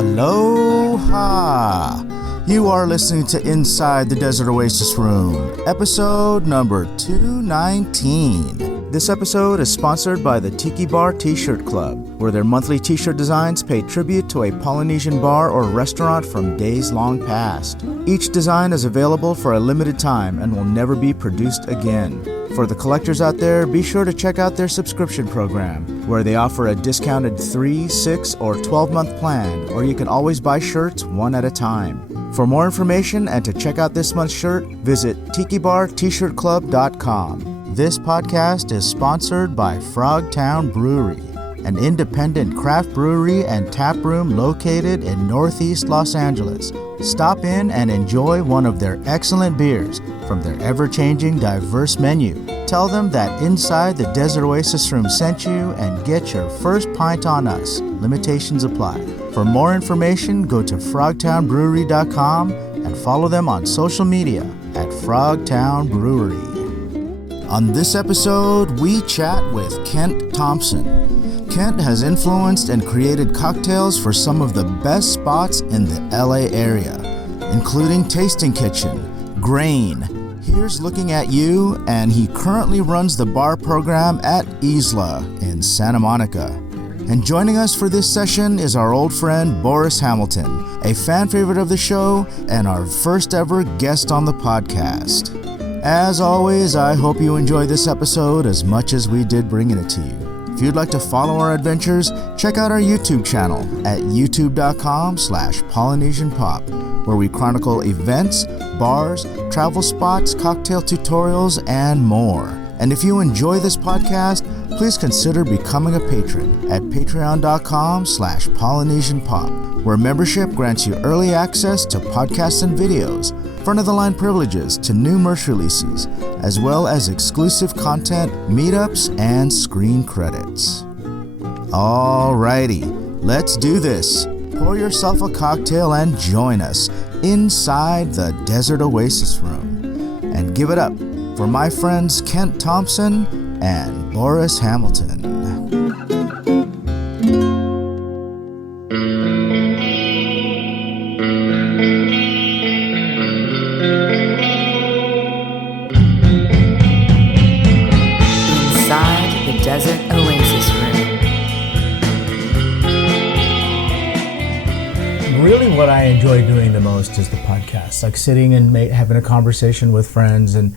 Aloha! You are listening to Inside the Desert Oasis Room, episode number 219. This episode is sponsored by the Tiki Bar T-Shirt Club, where their monthly T-shirt designs pay tribute to a Polynesian bar or restaurant from days long past. Each design is available for a limited time and will never be produced again. For the collectors out there, be sure to check out their subscription program, where they offer a discounted 3, 6, or 12-month plan, or you can always buy shirts one at a time. For more information and to check out this month's shirt, visit tikibartshirtclub.com. This podcast is sponsored by Frogtown Brewery, an independent craft brewery and tap room located in Northeast Los Angeles. Stop in and enjoy one of their excellent beers from their ever-changing, diverse menu. Tell them that Inside the Desert Oasis Room sent you and get your first pint on us. Limitations apply. For more information, go to frogtownbrewery.com and follow them on social media at Frogtown Brewery. On this episode, we chat with Kent Thompson. Kent has influenced and created cocktails for some of the best spots in the LA area, including Tasting Kitchen, Grain, Here's Looking at You, and he currently runs the bar program at Isla in Santa Monica. And joining us for this session is our old friend Boris Hamilton, a fan favorite of the show and our first ever guest on the podcast. As always, I hope you enjoy this episode as much as we did bringing it to you. If you'd like to follow our adventures, check out our YouTube channel at youtube.com/PolynesianPop, where we chronicle events, bars, travel spots, cocktail tutorials, and more. And if you enjoy this podcast, please consider becoming a patron at patreon.com/PolynesianPop, where membership grants you early access to podcasts and videos, front-of-the-line privileges to new merch releases, as well as exclusive content, meetups, and screen credits. Alrighty, let's do this. Pour yourself a cocktail and join us inside the Desert Oasis Room. And give it up for my friends Kent Thompson and Boris Hamilton. Inside the Desert Oasis Room. Really what I enjoy doing the most is the podcast, like sitting and having a conversation with friends and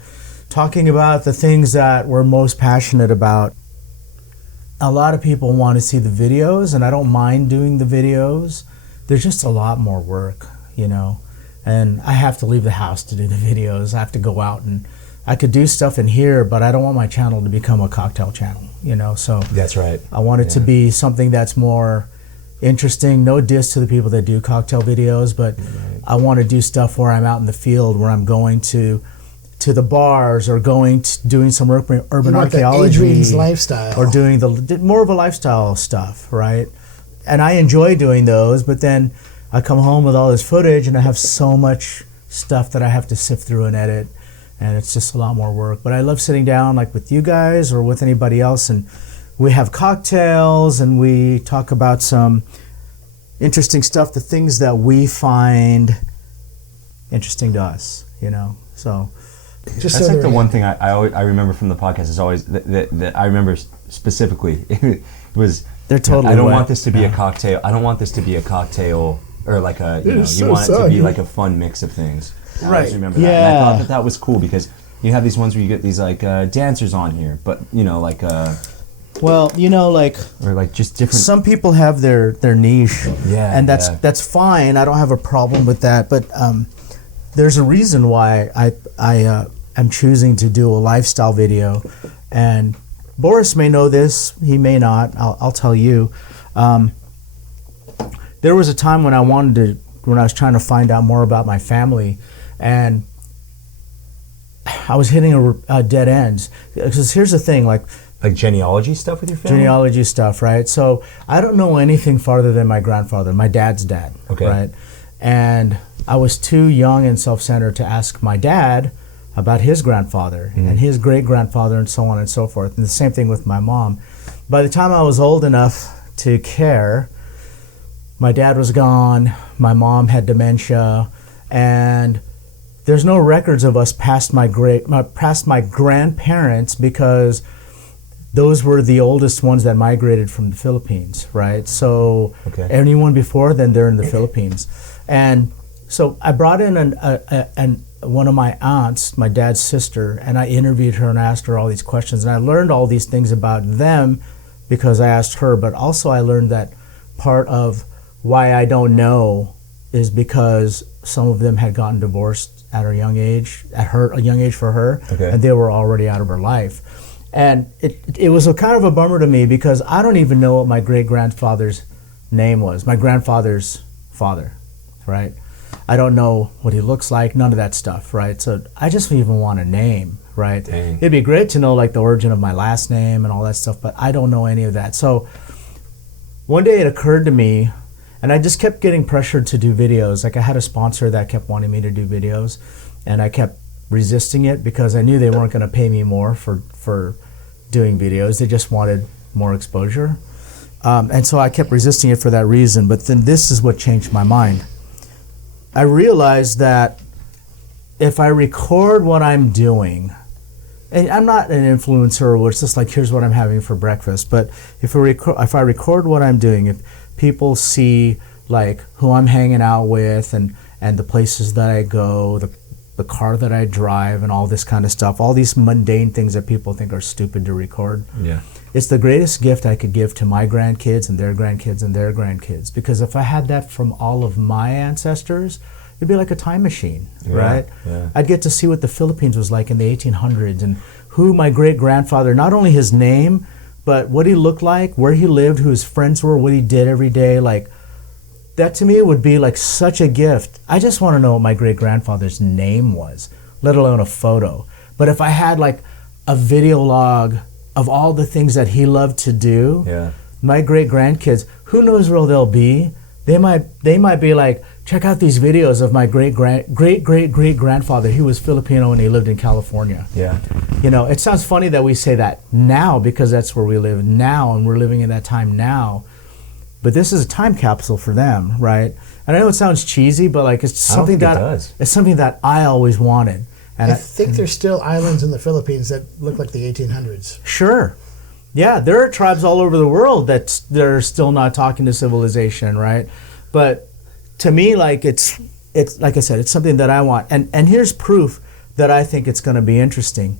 talking about the things that we're most passionate about. A lot of people want to see the videos, and I don't mind doing the videos. There's just a lot more work, you know, and I have to leave the house to do the videos. I have to go out, and I could do stuff in here, but I don't want my channel to become a cocktail channel, you know, so that's right. I want it to be something that's more interesting. No diss to the people that do cocktail videos, but I want to do stuff where I'm out in the field, where I'm going to the bars, or going to doing some urban archaeology, Adrian's lifestyle, or doing the more of a lifestyle stuff, right? And I enjoy doing those, but then I come home with all this footage, and I have so much stuff that I have to sift through and edit, and it's just a lot more work. But I love sitting down, like with you guys or with anybody else, and we have cocktails, and we talk about some interesting stuff, the things that we find interesting to us, you know. So that's like the one thing I remember from the podcast is always that I remember specifically. It was they're totally. I don't want this to be a cocktail. I don't want this to be a cocktail or like a you want it to be like a fun mix of things. I always remember that. And I thought that was cool because you have these ones where you get these like dancers on here, but you know like. Well, you know, like, or like just different. Some people have their niche, and that's fine. I don't have a problem with that. But there's a reason why I am choosing to do a lifestyle video, and Boris may know this. He may not. I'll tell you. There was a time when I was trying to find out more about my family, and I was hitting a dead ends. Because here's the thing, like genealogy stuff with your family? Genealogy stuff, right? So I don't know anything farther than my grandfather, my dad's dad, right? And I was too young and self-centered to ask my dad about his grandfather and his great-grandfather and so on and so forth. And the same thing with my mom. By the time I was old enough to care, my dad was gone, my mom had dementia, and there's no records of us past my grandparents because those were the oldest ones that migrated from the Philippines, right? So anyone before then, they're in the Philippines. And so I brought in one of my aunts, my dad's sister, and I interviewed her and asked her all these questions. And I learned all these things about them because I asked her, but also I learned that part of why I don't know is because some of them had gotten divorced at a young age for her, and they were already out of her life. And it was a kind of a bummer to me because I don't even know what my great-grandfather's name was, my grandfather's father, right? I don't know what he looks like, none of that stuff, right? So I just don't even want a name, right? Dang. It'd be great to know like the origin of my last name and all that stuff, but I don't know any of that. So one day it occurred to me, and I just kept getting pressured to do videos. Like I had a sponsor that kept wanting me to do videos, and I kept resisting it because I knew they weren't going to pay me more for doing videos. They just wanted more exposure. And so I kept resisting it for that reason. But then this is what changed my mind. I realized that if I record what I'm doing, and I'm not an influencer where it's just like, here's what I'm having for breakfast, but if I record what I'm doing, if people see like who I'm hanging out with and the places that I go, the car that I drive and all this kind of stuff, all these mundane things that people think are stupid to record. Yeah. It's the greatest gift I could give to my grandkids and their grandkids and their grandkids. Because if I had that from all of my ancestors, it'd be like a time machine, right? Yeah. I'd get to see what the Philippines was like in the 1800s and who my great-grandfather, not only his name, but what he looked like, where he lived, who his friends were, what he did every day. Like, that to me would be like such a gift. I just want to know what my great-grandfather's name was, let alone a photo. But if I had like a video log of all the things that he loved to do, my great-grandkids, who knows where they'll be? They might be like, check out these videos of my great-great-great-grandfather. He was Filipino and he lived in California. Yeah. You know, it sounds funny that we say that now because that's where we live now and we're living in that time now. But this is a time capsule for them, right? And I know it sounds cheesy, but like it's something that I always wanted. And I think there's still islands in the Philippines that look like the 1800s. Sure. Yeah, there are tribes all over the world that they're still not talking to civilization, right? But to me, like it's like I said, it's something that I want. And here's proof that I think it's going to be interesting.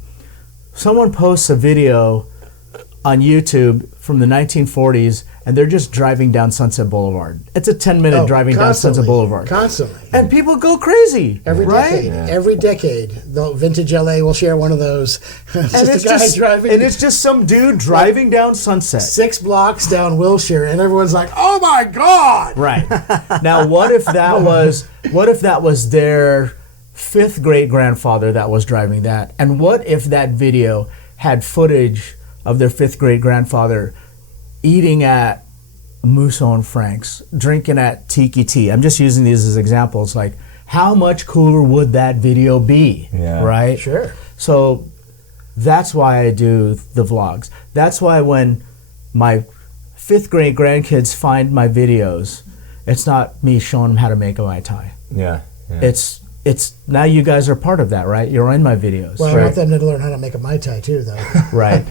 Someone posts a video on YouTube from the 1940s, and they're just driving down Sunset Boulevard. It's a 10-minute driving down Sunset Boulevard. Constantly. And people go crazy. Every decade, the Vintage LA will share one of those. It's just some dude driving down Sunset. 6 blocks down Wilshire, and everyone's like, oh my God! Right. Now, what if that was their 5th great-grandfather that was driving that? And what if that video had footage of their 5th great-grandfather eating at Musso and Frank's, drinking at Tiki Tea? I'm just using these as examples. Like, how much cooler would that video be? Yeah. Right? Sure. So that's why I do the vlogs. That's why when my 5th grade grandkids find my videos, it's not me showing them how to make a Mai Tai. Yeah. It's now you guys are part of that, right? You're in my videos. Well, I want them to learn how to make a Mai Tai too, though. Right.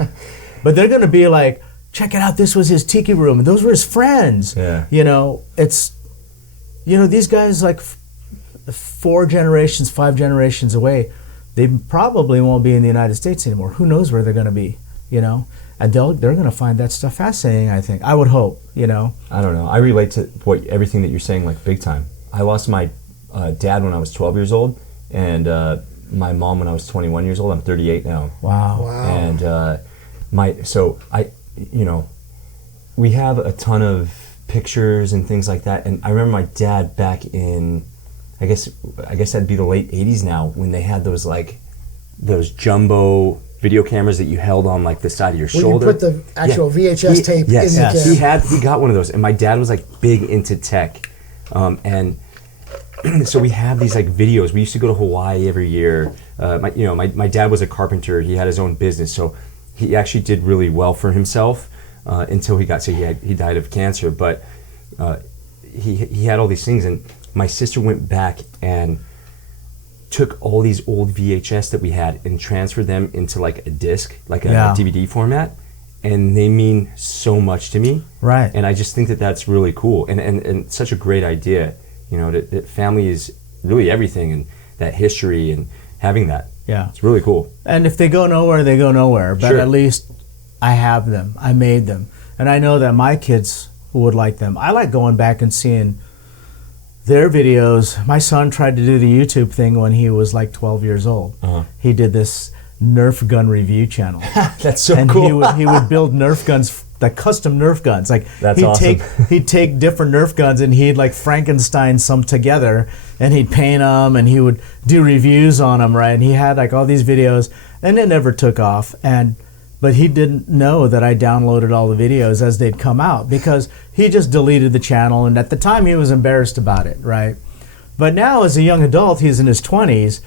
But they're going to be like, check it out, this was his tiki room, and those were his friends. Yeah. You know, these guys like 4 generations, 5 generations away, they probably won't be in the United States anymore. Who knows where they're going to be, you know? And they're going to find that stuff fascinating, I think. I would hope, you know? I don't know. I relate to everything that you're saying, like, big time. I lost my dad when I was 12 years old, and my mom when I was 21 years old. I'm 38 now. Wow. And we have a ton of pictures and things like that. And I remember my dad back in, I guess that'd be the late 80s now, when they had those jumbo video cameras that you held on like the side of your shoulder. You put the actual VHS tape in the camera. He got one of those, and my dad was like big into tech, and so we have these like videos. We used to go to Hawaii every year. My dad was a carpenter. He had his own business, so he actually did really well for himself until he got sick. He died of cancer, but he had all these things, and my sister went back and took all these old VHS that we had and transferred them into like a disc, like a DVD format, and they mean so much to me. Right. And I just think that that's really cool and such a great idea, you know, that family is really everything, and that history and having that. Yeah. It's really cool. And if they go nowhere, they go nowhere. But Sure. at least I have them. I made them. And I know that my kids would like them. I like going back and seeing their videos. My son tried to do the YouTube thing when he was like 12 years old. He did this Nerf gun review channel. That's so and cool. he would build Nerf guns, like custom Nerf guns. Like That's he'd awesome. he'd take different Nerf guns and he'd like Frankenstein some together, and he'd paint them and he would do reviews on them, right? And he had like all these videos, and it never took off. But he didn't know that I downloaded all the videos as they'd come out, because he just deleted the channel, and at the time he was embarrassed about it, right? But now as a young adult, he's in his 20s,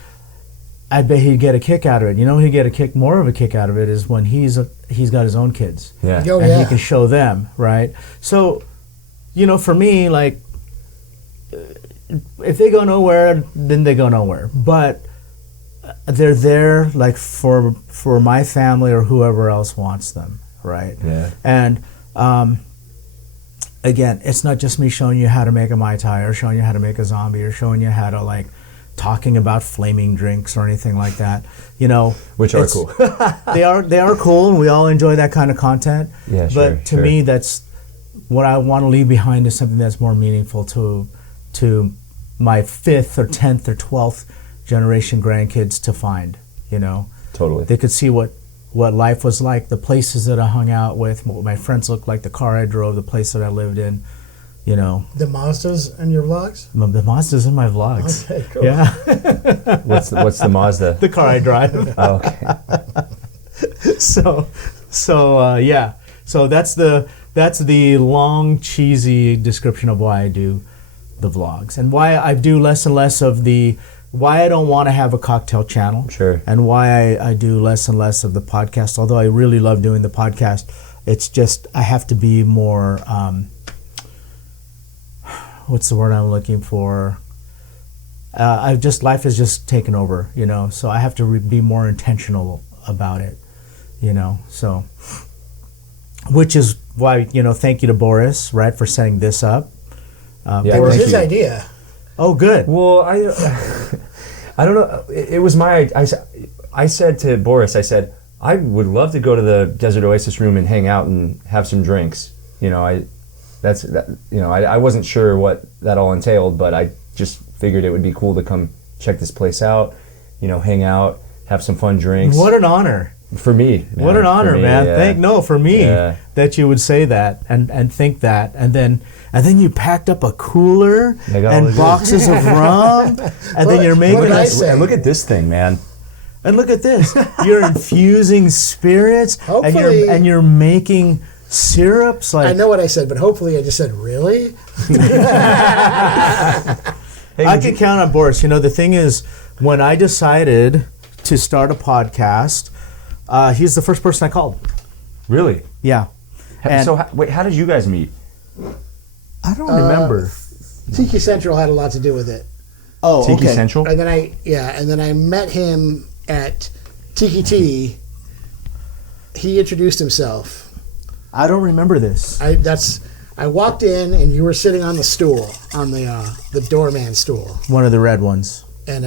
I bet he'd get a kick out of it. You know, he'd get more of a kick out of it is when he's got his own kids. Yeah. Oh, And yeah. he can show them, right? So, you know, for me, like, if they go nowhere, then they go nowhere. But they're there, like, for my family or whoever else wants them, right? Yeah. And again, it's not just me showing you how to make a Mai Tai or showing you how to make a zombie or showing you how to, like, talking about flaming drinks or anything like that. You know, Which are it's- cool. they are cool, and we all enjoy that kind of content. Yeah, sure, But to sure. me, that's what I want to leave behind, is something that's more meaningful to my 5th or 10th or 12th generation grandkids to find. You know, Totally. they could see what life was like, the places that I hung out with, what my friends looked like, the car I drove, the place that I lived in. You know, The Mazdas in your vlogs? the Mazda's in my vlogs. Okay, cool. Yeah, What's the Mazda? the car I drive. Oh, okay. Yeah. So that's the long, cheesy description of why I do the vlogs, and why I do less and less of why I don't want to have a cocktail channel. Sure. And why I do less and less of the podcast. Although I really love doing the podcast, it's just I have to be more. What's the word I'm looking for? Life has just taken over, you know. So I have to be more intentional about it, you know. So, which is why, you know, thank you to Boris, right, for setting this up. It was Thank his you. idea. Oh, good. Well, I don't know. It was I said to Boris, I said, I would love to go to the Desert Oasis room and hang out and have some drinks. You know, I wasn't sure what that all entailed, but I just figured it would be cool to come check this place out, you know, hang out, have some fun drinks. What an honor. For me. What man, an honor, for me, man. yeah. For me Yeah. that you would say that and think that, and then you packed up a cooler I got all and the boxes of rum, and then you're making what did I us. say? And look at this thing, man. And look at this. You're infusing spirits, Hopefully- and you're making syrups. Like I know what I said, but hopefully I just said, really? I can count on Boris. You know, the thing is, when I decided to start a podcast, he's the first person I called. Really? Yeah. And So, wait, how did you guys meet? I don't remember. Tiki Central had a lot to do with it. Oh, Tiki okay. Central? And then I met him at Tiki T. He introduced himself. I don't remember this. I walked in and you were sitting on the stool, on the doorman stool, One of the red ones. and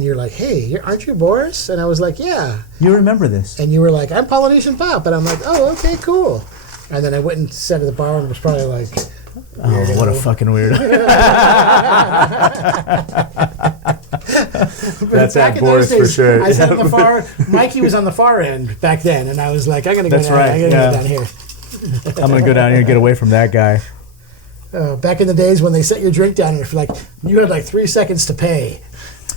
you're like, "Hey, aren't you Boris?" And I was like, "Yeah." You remember this? And you were like, "I'm Polynesian Pop," and I'm like, "Oh, okay, cool." And then I went and sat at the bar and was probably like, Oh, what a fucking weirdo. That's back at in those Boris for days, sure. I sat on the far. Mikey was on the far end back then, and I was like, "I'm gonna go That's down. right, I gotta yeah. go down here." I'm going to go down here and get away from that guy. Back in the days when they set your drink down, and if like you had like 3 seconds to pay,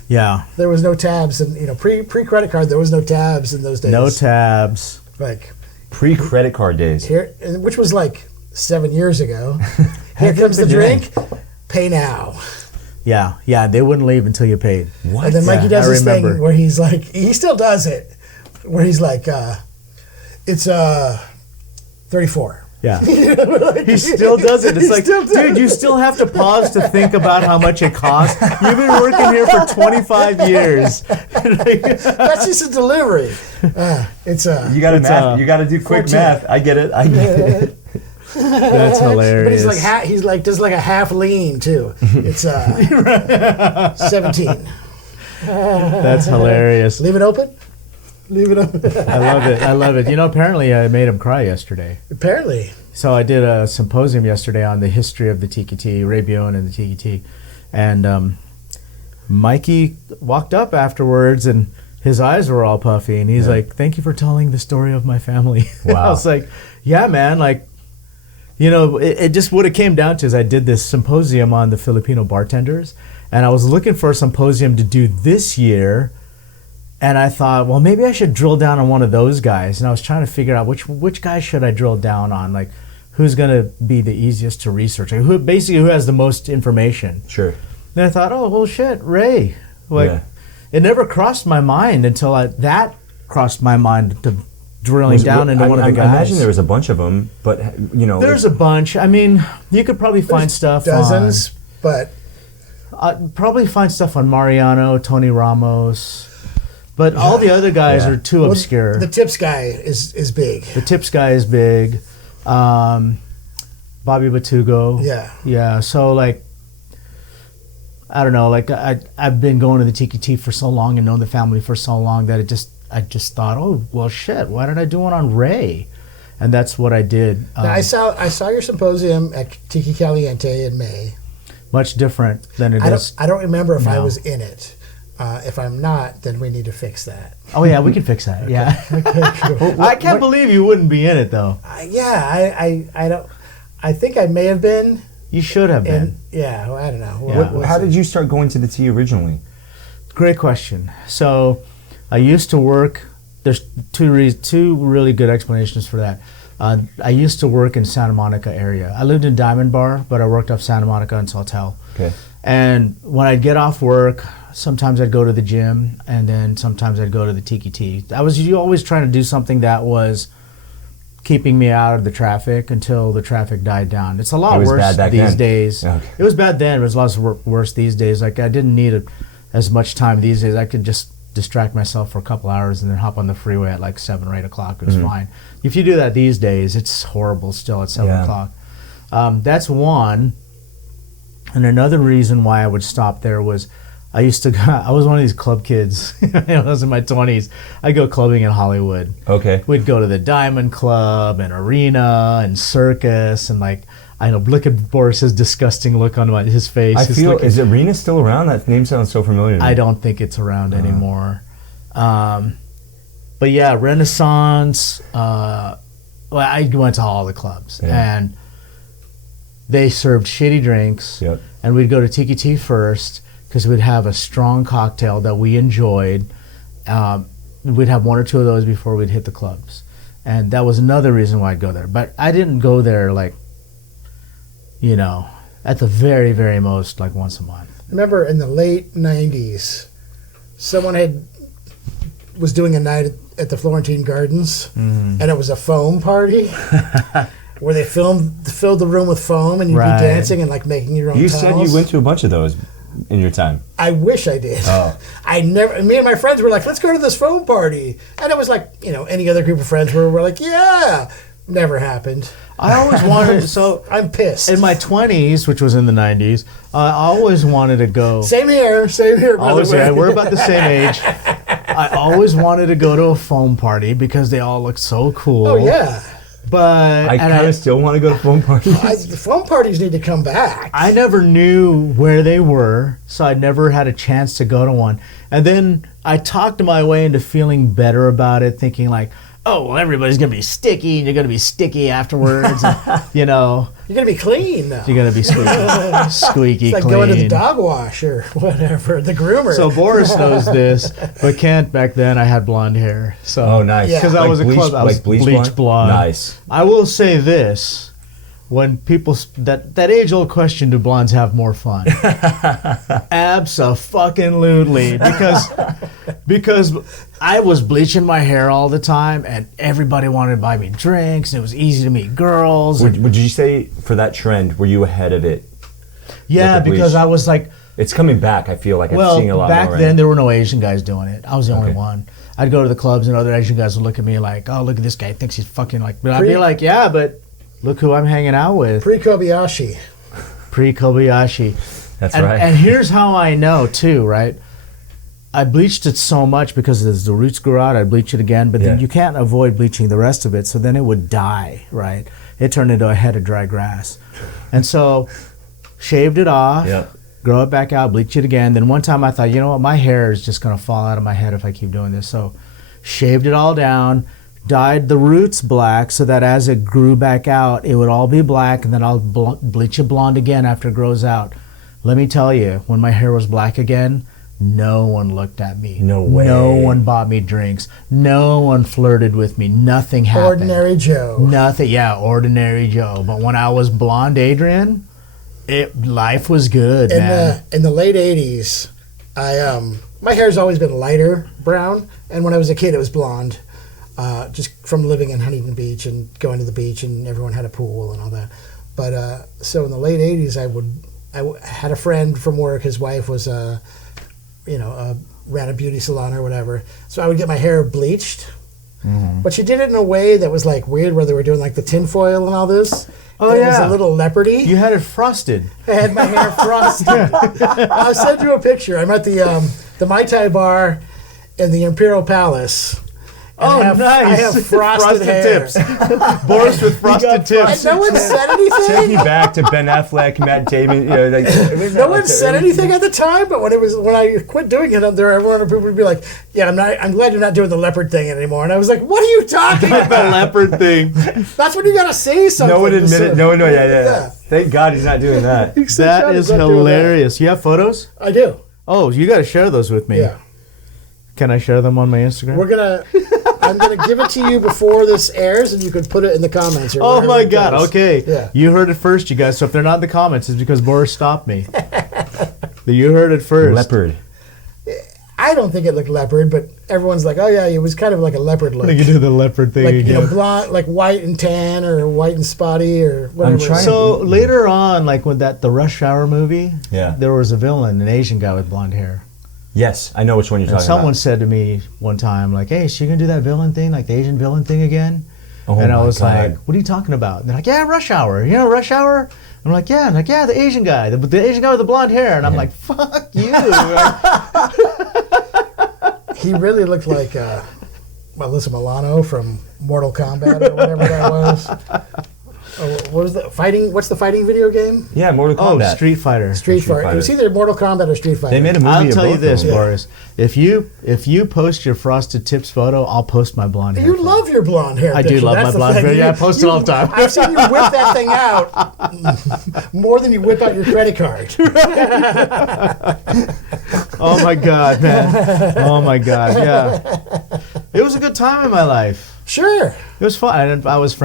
Yeah. there was no tabs, and pre credit card, there was no tabs in those days. No tabs. Like Pre-credit card days. here, which was like 7 years ago. Here comes the drink. Pay now. Yeah, they wouldn't leave until you paid. What? And then Mikey Yeah, does I this remember. thing where he's like, he still does it, where he's like, it's 34. Yeah. He still does it. It's like, dude, you still have to pause to think about how much it costs. You've been working here for 25 years. That's just a delivery. It's you got to math. You got to do quick 14. math. I get it. That's hilarious. But he's like does like a half lean too. It's 17. That's hilarious. Leave it open. Leave it open. I love it. You know, apparently I made him cry yesterday. Apparently. So I did a symposium yesterday on the history of the Tiki Tea, Ray Bioen and the Tiki Tea. And Mikey walked up afterwards and his eyes were all puffy. And he's like, thank you for telling the story of my family. Wow. I was like, yeah, man. Like, you know, it just what it came down to is I did this symposium on the Filipino bartenders. And I was looking for a symposium to do this year. And I thought, well, maybe I should drill down on one of those guys. And I was trying to figure out which guy should I drill down on? Like, who's going to be the easiest to research? Like, who has the most information? Sure. Then I thought, oh, well, shit, Ray. Like, it never crossed my mind until that crossed my mind to drilling down into one of the guys. I imagine there was a bunch of them, but, you know. There's a bunch. I mean, you could probably find stuff dozens, but. Probably find stuff on Mariano, Tony Ramos. But all the other guys are too obscure. The tips guy is big. The tips guy is big. Bobby Batugo. Yeah. Yeah. So like, I don't know. Like I've been going to the Tiki Tea for so long and known the family for so long that I just thought, oh well, shit. Why didn't I do one on Ray? And that's what I did. Now, I saw your symposium at Tiki Caliente in May. Much different than it is. I don't remember if I now. was in it. If I'm not, then we need to fix that. Oh yeah, we can fix that. Yeah. I can't believe you wouldn't be in it though. I don't. I think I may have been. You should have been. Yeah, well, I don't know. Yeah. How did you start going to the tea originally? Great question. So, I used to work. There's two really good explanations for that. I used to work in Santa Monica area. I lived in Diamond Bar, but I worked off Santa Monica and Saltel. Okay. And when I'd get off work, sometimes I'd go to the gym, and then sometimes I'd go to the Tiki Tea. I was always trying to do something that was keeping me out of the traffic until the traffic died down. It's a lot worse these days. Okay. It was bad then. It was a lot worse these days. Like I didn't need as much time these days. I could just distract myself for a couple hours and then hop on the freeway at like 7 or 8 o'clock. It was fine. If you do that these days, it's horrible still at 7 o'clock. That's one. And another reason why I would stop there was I was one of these club kids. I was in my 20s. I'd go clubbing in Hollywood. Okay. We'd go to the Diamond Club and Arena and Circus and like, I know, look at Boris's disgusting look on his face. Is Arena still around? That name sounds so familiar to me. I don't think it's around anymore. But yeah, Renaissance. I went to all the clubs and they served shitty drinks. Yep. And we'd go to Tiki Tea first because we'd have a strong cocktail that we enjoyed. We'd have one or two of those before we'd hit the clubs. And that was another reason why I'd go there. But I didn't go there like, you know, at the very, very most like once a month. Remember in the late 90s, someone was doing a night at the Florentine Gardens, and it was a foam party where they filled the room with foam, and you'd be dancing and like making your own You tunnels. said you went to a bunch of those in your time. I wish I did. Oh. Me and my friends were like, let's go to this foam party. And it was like, you know, any other group of friends were like, yeah. Never happened. I always wanted, so I'm pissed. in my 20s, which was in the 90s, I always wanted to go. Same here, by the way. We're about the same age. I always wanted to go to a foam party because they all look so cool. Oh, yeah. But I kind of still want to go to foam parties. The foam parties need to come back. I never knew where they were, so I never had a chance to go to one. And then I talked my way into feeling better about it, thinking like, oh, well, everybody's going to be sticky, and you're going to be sticky afterwards. And, you know. You're going to be clean, though. You're going to be squeaky it's like clean. going to the dog wash or whatever, the groomer. So Boris knows this, but Kent, back then, I had blonde hair. So, oh, nice. Because I was a club. I was bleach blonde. Nice. I will say this. when people that age-old question: do blondes have more fun? Abso-fucking-lutely, because I was bleaching my hair all the time, and everybody wanted to buy me drinks, and it was easy to meet girls. Would you say for that trend, were you ahead of it? Yeah, because I was like, it's coming back. I feel like I'm seeing a lot more. Back then there were no Asian guys doing it. I was the only one. I'd go to the clubs, and other Asian guys would look at me like, "Oh, look at this guy. He thinks he's fucking like." But I'd be like, "Yeah, but look who I'm hanging out with." Pre-Kobayashi. Pre-Kobayashi. That's right. And here's how I know too, right? I bleached it so much because as the roots grew out, I'd bleach it again, but then you can't avoid bleaching the rest of it, so then it would die, right? It turned into a head of dry grass. And so, shaved it off, grow it back out, bleach it again. Then one time I thought, you know what, my hair is just going to fall out of my head if I keep doing this. So, shaved it all down, dyed the roots black so that as it grew back out, it would all be black, and then I'll bleach it blonde again after it grows out. Let me tell you, when my hair was black again, no one looked at me. No way. No one bought me drinks. No one flirted with me. Nothing happened. Ordinary Joe. Nothing. Yeah, ordinary Joe. But when I was blonde Adrian, life was good, man. In the late 80s, my hair's always been lighter brown, and when I was a kid, it was blonde. Just from living in Huntington Beach and going to the beach, and everyone had a pool and all that. But so in the late 80s, I had a friend from work. His wife was ran a beauty salon or whatever. So I would get my hair bleached, but she did it in a way that was like weird, where they were doing like the tinfoil and all this. Oh, and yeah. It was a little leopardy. You had it frosted. I had my hair frosted. I'll send you a picture. I'm at the Mai Tai bar in the Imperial Palace. Nice. I have frosted hair. tips. Boris with frosted tips. And no one said anything. Take me back to Ben Affleck, Matt Damon. No one said anything at the time, but when I quit doing it, everyone would be like, "Yeah, I'm glad you're not doing the leopard thing anymore." And I was like, "What are you talking about? The leopard thing." That's when you gotta say something. No one admitted. No, yeah. Thank God he's not doing that. That is hilarious. You have photos? I do. Oh, you got to share those with me. Yeah. Can I share them on my Instagram? I'm gonna give it to you before this airs, and you could put it in the comments. Or Oh my God! Okay, Yeah. You heard it first, you guys. So if they're not in the comments, it's because Boris stopped me. You heard it first. Leopard. I don't think it looked leopard, but everyone's like, "Oh yeah, it was kind of like a leopard look." You can do the leopard thing like again. blonde, like white and tan, or white and spotty, or whatever. So later on, like with the Rush Hour movie, Yeah. there was a villain, an Asian guy with blonde hair. Yes, I know which one you're talking Someone about. said to me one time, like, "Hey, is she gonna do that villain thing, like the Asian villain thing again?" Oh and I my was God. like, "What are you talking about?" And they're like, "Yeah, Rush Hour. You know Rush Hour?" I'm like, "Yeah." And like, "Yeah, the Asian guy, the Asian guy with the blonde hair." And I'm like, "Fuck you." He really looked like Alyssa Milano from Mortal Kombat or whatever that was. What was the fighting? What's the fighting video game? Yeah, Mortal Kombat. Street Fighter. Street Fighter. It was either Mortal Kombat or Street Fighter. They made a movie I'll of tell you both this, of them. Boris. If you post your Frosted Tips photo, I'll post my blonde hair. You photo. love your blonde hair. I do picture. love That's my the blonde thing. hair. Yeah, I post it all the time. I've seen you whip that thing out more than you whip out your credit card. Oh my God, man. Oh my God, yeah. It was a good time in my life. Sure. It was fun. And I was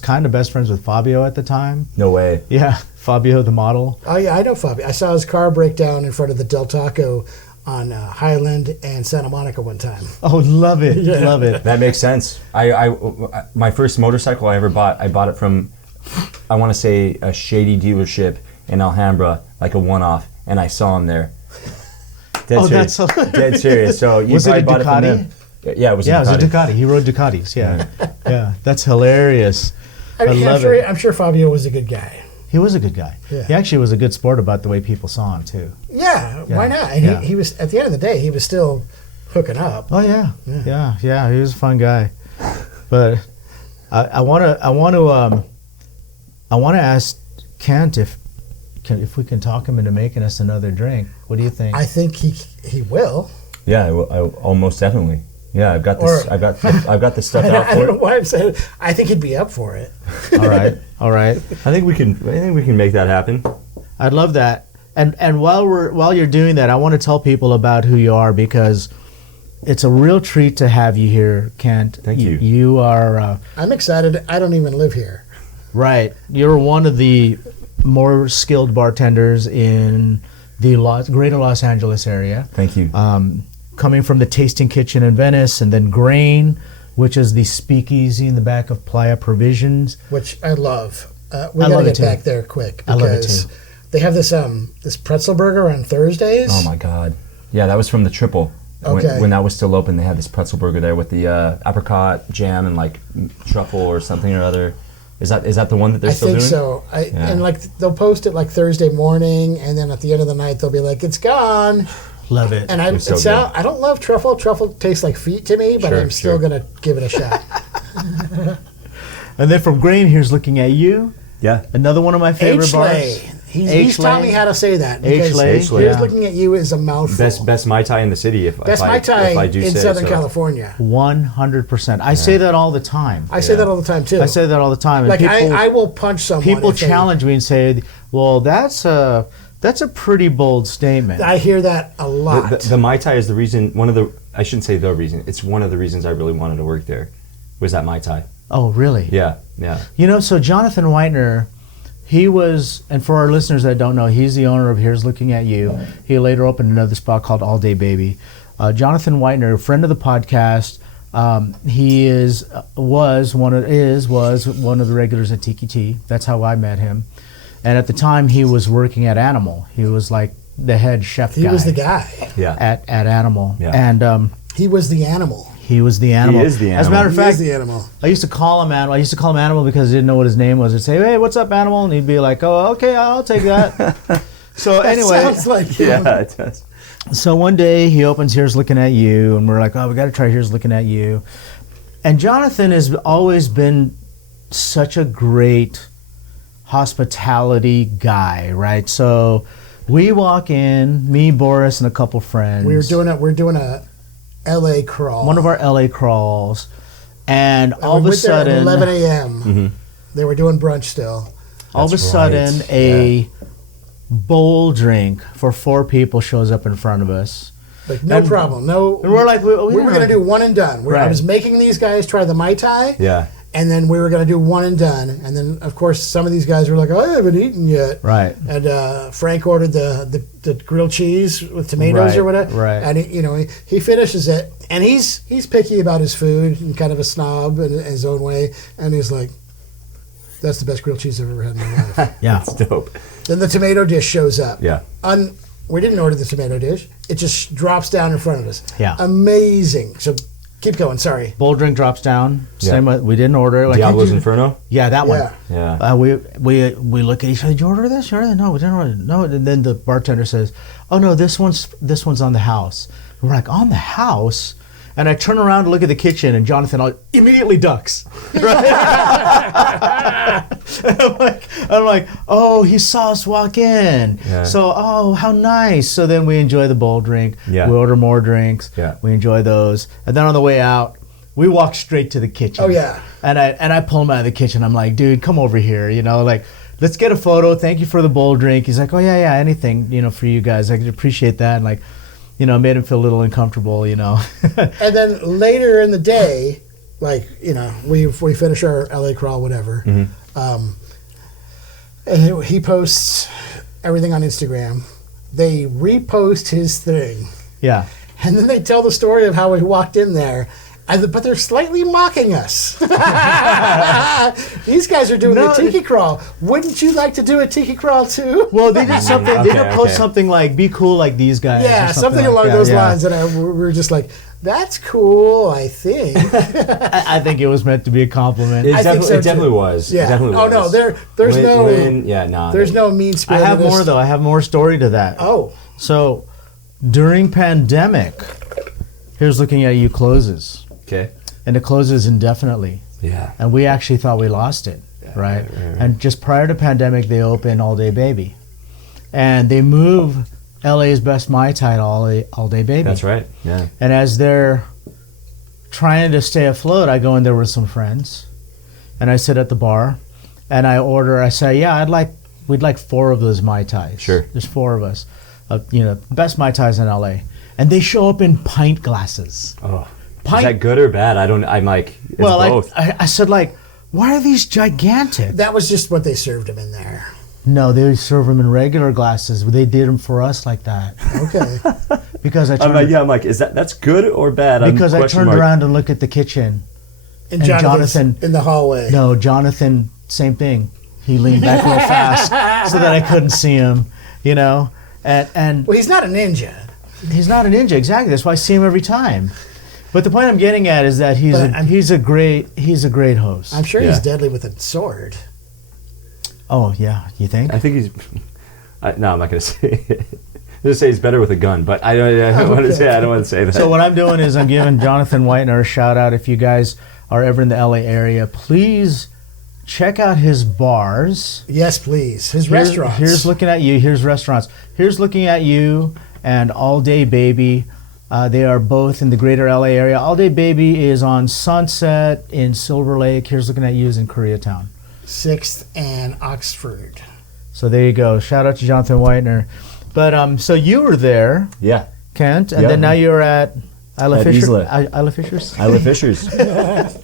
kind of best friends with Fabio at the time. No way. Yeah, Fabio the model. Oh yeah, I know Fabio. I saw his car break down in front of the Del Taco on Highland and Santa Monica one time. Oh, love it, love it. That makes sense. My first motorcycle I ever bought, I bought it from, I want to say, a shady dealership in Alhambra, like a one-off, and I saw him there. Dead serious. That's hilarious. Dead serious. So you Was it probably a bought it from Ducati? them. Yeah, it was. Yeah, a it was a Ducati. Ducati. He rode Ducatis. Yeah, yeah. That's hilarious. I mean, love it. I'm sure Fabio was a good guy. He was a good guy. Yeah. He actually was a good sport about the way people saw him too. Yeah, why not? And Yeah. he was, at the end of the day, he was still hooking up. Oh yeah, yeah. He was a fun guy. But I want to ask Kent if we can talk him into making us another drink. What do you think? I think he will. Yeah, I almost definitely. Yeah, I've got this. I've got the stuff out I for don't know it. why I'm saying. I think he'd be up for it. All right. I think we can make that happen. I'd love that. And while you're doing that, I want to tell people about who you are, because it's a real treat to have you here, Kent. Thank you. You are. I'm excited. I don't even live here. Right. You're one of the more skilled bartenders in the greater Los Angeles area. Thank you. Coming from the Tasting Kitchen in Venice, and then Grain, which is the speakeasy in the back of Playa Provisions. Which I love. We got to get back there quick. I love it because too. they have this pretzel burger on Thursdays. Oh my God. Yeah, that was from the Triple. Okay. When that was still open, they had this pretzel burger there with the apricot jam and like truffle or something or other. Is that the one that they're still doing? I think so. And like they'll post it like Thursday morning, and then at the end of the night they'll be like, "It's gone." Love it. And I don't love truffle. Truffle tastes like feet to me, but I'm still gonna give it a shot. And then from Grain, here's Looking at You. Yeah. Another one of my favorite bars. He's taught me how to say that. Because Here's Looking at You is a mouthful. Best Mai Tai in the city. Best Mai Tai in Southern California. 100%. I say that all the time. I say that all the time too. I say that all the time. Like I will punch someone. People challenge me and say, "Well, that's a pretty bold statement." I hear that a lot. The Mai Tai is the reason. I shouldn't say the reason. It's one of the reasons I really wanted to work there. Was that Mai Tai? Oh, really? Yeah. So Jonathan Whitener, he was, and for our listeners that don't know, he's the owner of Here's Looking at You. He later opened another spot called All Day Baby. Jonathan Whitener, a friend of the podcast, he was one of the regulars at Tiki Tea. That's how I met him. And at the time, he was working at Animal. He was like the head chef guy. He was the guy. Yeah. At Animal. Yeah. And he was the animal. He was the animal. He is the animal. As a matter of fact, he is the animal. I used to call him Animal. I used to call him Animal because I didn't know what his name was. I'd say, "Hey, what's up, Animal?" And he'd be like, "Oh, okay, I'll take that." So anyway, sounds like him. Yeah, it does. So one day he opens Here's Looking at You, and we're like, "Oh, we got to try Here's Looking at You." And Jonathan has always been such a great hospitality guy, right? So we walk in, me, Boris, and a couple friends. We're doing a LA crawl. One of our LA crawls, and all of a sudden, at 11 a.m. They were doing brunch still. All of a sudden, a bowl drink for 4 people shows up in front of us. Like no problem, no. And we're like, we were going to do one and done. I was making these guys try the Mai Tai. Yeah. And then we were going to do one and done. And then, of course, some of these guys were like, "Oh, I haven't eaten yet." Right. And Frank ordered the grilled cheese with tomatoes or whatever. Right. And he finishes it, and he's picky about his food and kind of a snob in his own way. And he's like, "That's the best grilled cheese I've ever had in my life." Yeah. It's dope. Then the tomato dish shows up. Yeah. We didn't order the tomato dish. It just drops down in front of us. Yeah. Amazing. So keep going. Sorry. Bowl drink drops down. Yeah. Same way, we didn't order it. Like, Diablo's Inferno? Yeah, that one. Yeah. We look at each other. Did you order this? No, we didn't order it. No. And then the bartender says, "Oh no, this one's on the house." And we're like, "On the house?" And I turn around to look at the kitchen, and Jonathan immediately ducks. Right? I'm like, "Oh, he saw us walk in. Yeah. So, oh, how nice." So then we enjoy the bowl drink. Yeah. We order more drinks. Yeah. We enjoy those. And then on the way out, we walk straight to the kitchen. Oh, yeah. And I pull him out of the kitchen. I'm like, "Dude, come over here. Let's get a photo. Thank you for the bowl drink." He's like, "Oh, yeah, anything, for you guys. I could appreciate that." And made him feel a little uncomfortable, And then later in the day, we finish our LA crawl, whatever. And he posts everything on Instagram. They repost his thing. Yeah. And then they tell the story of how we walked in there. But they're slightly mocking us. These guys are doing a tiki crawl. Wouldn't you like to do a tiki crawl too? Well, they did something. They did post something like "Be cool like these guys." Yeah, something along those lines. And we were just like, "That's cool." I think. I think it was meant to be a compliment. It definitely was. Yeah. It definitely was. No, there's no mean spirit. I have more though. I have more story to that. Oh. So, during pandemic, Here's Looking at You closes. Okay. And it closes indefinitely. Yeah. And we actually thought we lost it, right? And just prior to pandemic, they opened All Day Baby. And they move LA's best Mai Tai to All Day Baby. That's right, yeah. And as they're trying to stay afloat, I go in there with some friends. And I sit at the bar. And I say, "Yeah, we'd like 4 of those Mai Tais." Sure. There's 4 of us. Best Mai Tais in LA. And they show up in pint glasses. Oh. Is that good or bad? I'm like, it's both. I said, Why are these gigantic? That was just what they served him in there. No, they serve them in regular glasses. They did them for us like that. Okay. Because I I'm turned, like, yeah, I'm like, that's good or bad? because I turned around and looked at the kitchen. And Jonathan in the hallway. No, Jonathan, same thing. He leaned back real fast so that I couldn't see him, you know. And Well, he's not a ninja. he's not a ninja, exactly. That's why I see him every time. But the point I'm getting at is that he's a great host. I'm sure he's deadly with a sword. Oh yeah, you think? I think he's. No, I'm not going to say it. I'm going to say he's better with a gun, but I don't want to say. I don't want to say that. So what I'm doing is I'm giving Jonathan Whitener a shout out. If you guys are ever in the LA area, please check out his bars. Yes, please. His restaurants. Here's looking at you. Here's restaurants. Here's looking at you and All Day Baby. They are both in the greater LA area. All Day Baby is on Sunset in Silver Lake. Here's looking at you is in Koreatown. 6th and Oxford. So there you go. Shout out to Jonathan Whitener. But so you were there, Yeah. Kent, and then now you're at Isla At Fisher. Isla. Isla Fishers? Isla Fishers.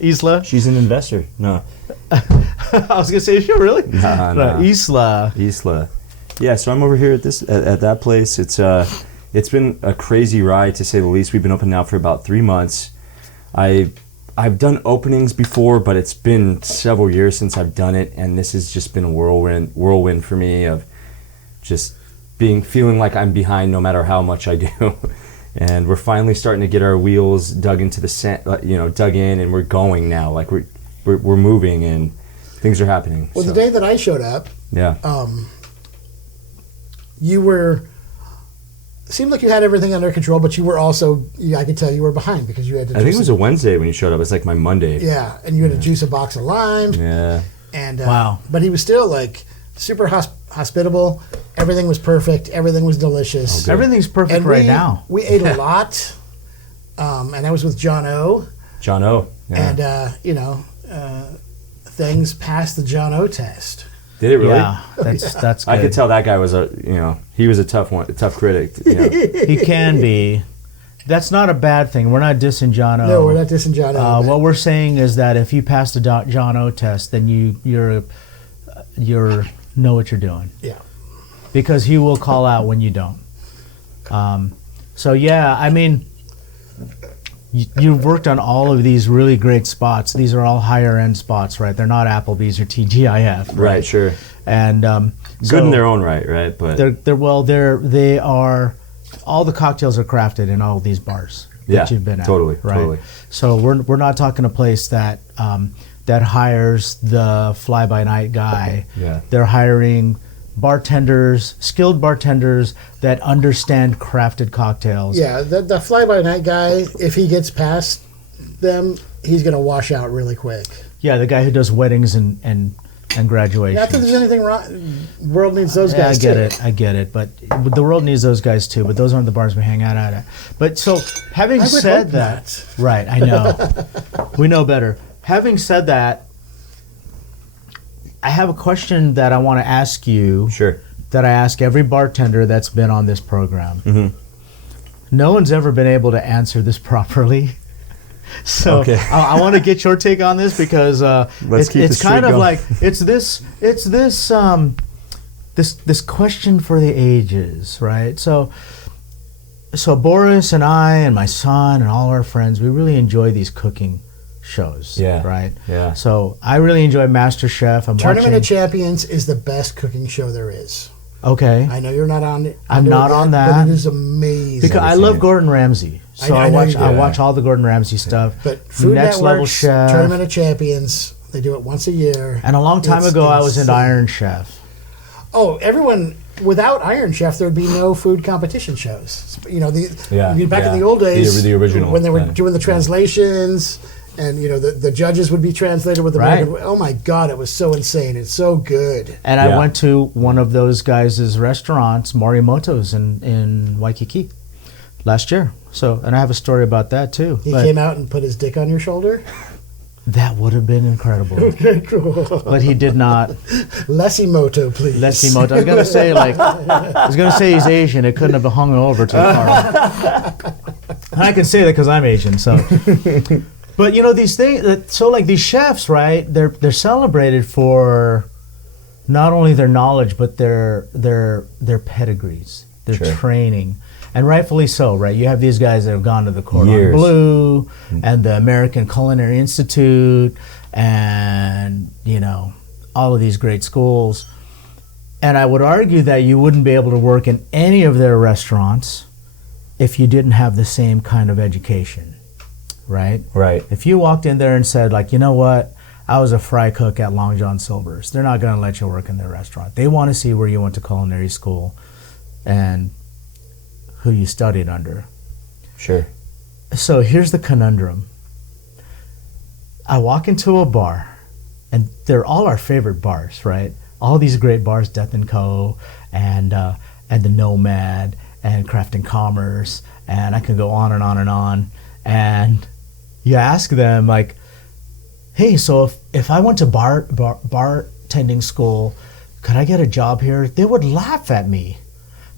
Isla. She's an investor. No. I was gonna say, is she really? No. Isla. Isla. Yeah, so I'm over here at that place. It's been a crazy ride to say the least. We've been open now for about 3 months. I've done openings before, but it's been several years since I've done it, and this has just been a whirlwind for me of just feeling like I'm behind no matter how much I do. And we're finally starting to get our wheels dug into the dug in, and we're going now. Like we're moving and things are happening. Well, the day that I showed up, yeah, you were. Seemed like you had everything under control, but you were also. I could tell you were behind because you had to. I think it was a Wednesday when you showed up. It was like my Monday. Yeah, and you had to juice a box of limes. Yeah. And wow. But he was still like super hospitable. Everything was perfect. Everything was delicious. Oh, Everything's perfect And right now. We ate a lot, and I was with John O. John O. Yeah. And things passed the John O test. Did it really? Yeah, that's good. I could tell that guy was he was a tough critic. He can be. That's not a bad thing. We're not dissing John O. No, we're not dissing John O. What we're saying is that if you pass the John O test, then you're know what you're doing. Yeah. Because he will call out when you don't. So yeah, I mean, you've worked on all of these really great spots. These are all higher end spots, right? They're not Applebee's or TGIF. Right, sure. And good in their own right? But they are. All the cocktails are crafted in all of these bars that you've been at. Totally. So we're not talking a place that hires the fly by night guy. Yeah. They're hiring bartenders, skilled bartenders that understand crafted cocktails. Yeah, the fly-by-night guy, if he gets past them, he's going to wash out really quick. Yeah, the guy who does weddings and graduations. Not that there's anything wrong. World needs those guys I get it. But the world needs those guys too. But those aren't the bars we hang out at. But so, having said that, right, I know. We know better. Having said that, I have a question that I want to ask you. Sure. That I ask every bartender that's been on this program. Mm-hmm. No one's ever been able to answer this properly. So okay. I want to get your take on this because it's kind of like it's this question for the ages, right? So Boris and I and my son and all our friends, we really enjoy these cooking shows. Yeah. Right? Yeah. So I really enjoy MasterChef. Tournament of Champions is the best cooking show there is. Okay. I know you're not on it. I'm not on that. But it is amazing. Because I love Gordon Ramsay. So I watch all the Gordon Ramsay stuff. But Food Next Level Chef. Tournament of Champions, they do it once a year. And a long time ago, I was into Iron Chef. Oh, everyone... Without Iron Chef, there'd be no food competition shows. Back in the old days, the original, when they were doing the translations, and the judges would be translated with the oh my God, it was so insane. It's so good. And I went to one of those guys' restaurants, Morimoto's in Waikiki, last year. So, and I have a story about that too. He came out and put his dick on your shoulder. That would have been incredible. Okay, cool. But he did not. Lessimoto, please. Lessimoto. I was gonna say he's Asian. It couldn't have hung over too far. And I can say that because I'm Asian. So, But these things. So like these chefs, right? They're celebrated for not only their knowledge but their pedigrees, their training, and rightfully so, right? You have these guys that have gone to the Cordon Bleu and the American Culinary Institute, and all of these great schools. And I would argue that you wouldn't be able to work in any of their restaurants if you didn't have the same kind of education, right? Right. If you walked in there and said, like, you know what, I was a fry cook at Long John Silver's, they're not going to let you work in their restaurant. They want to see where you went to culinary school and who you studied under. Sure. So here's the conundrum. I walk into a bar, and they're all our favorite bars, right? All these great bars, Death & Co. and the Nomad and Craft and Commerce, and I can go on and on and on. And you ask them, like, hey, so if I went to bartending school, could I get a job here? They would laugh at me.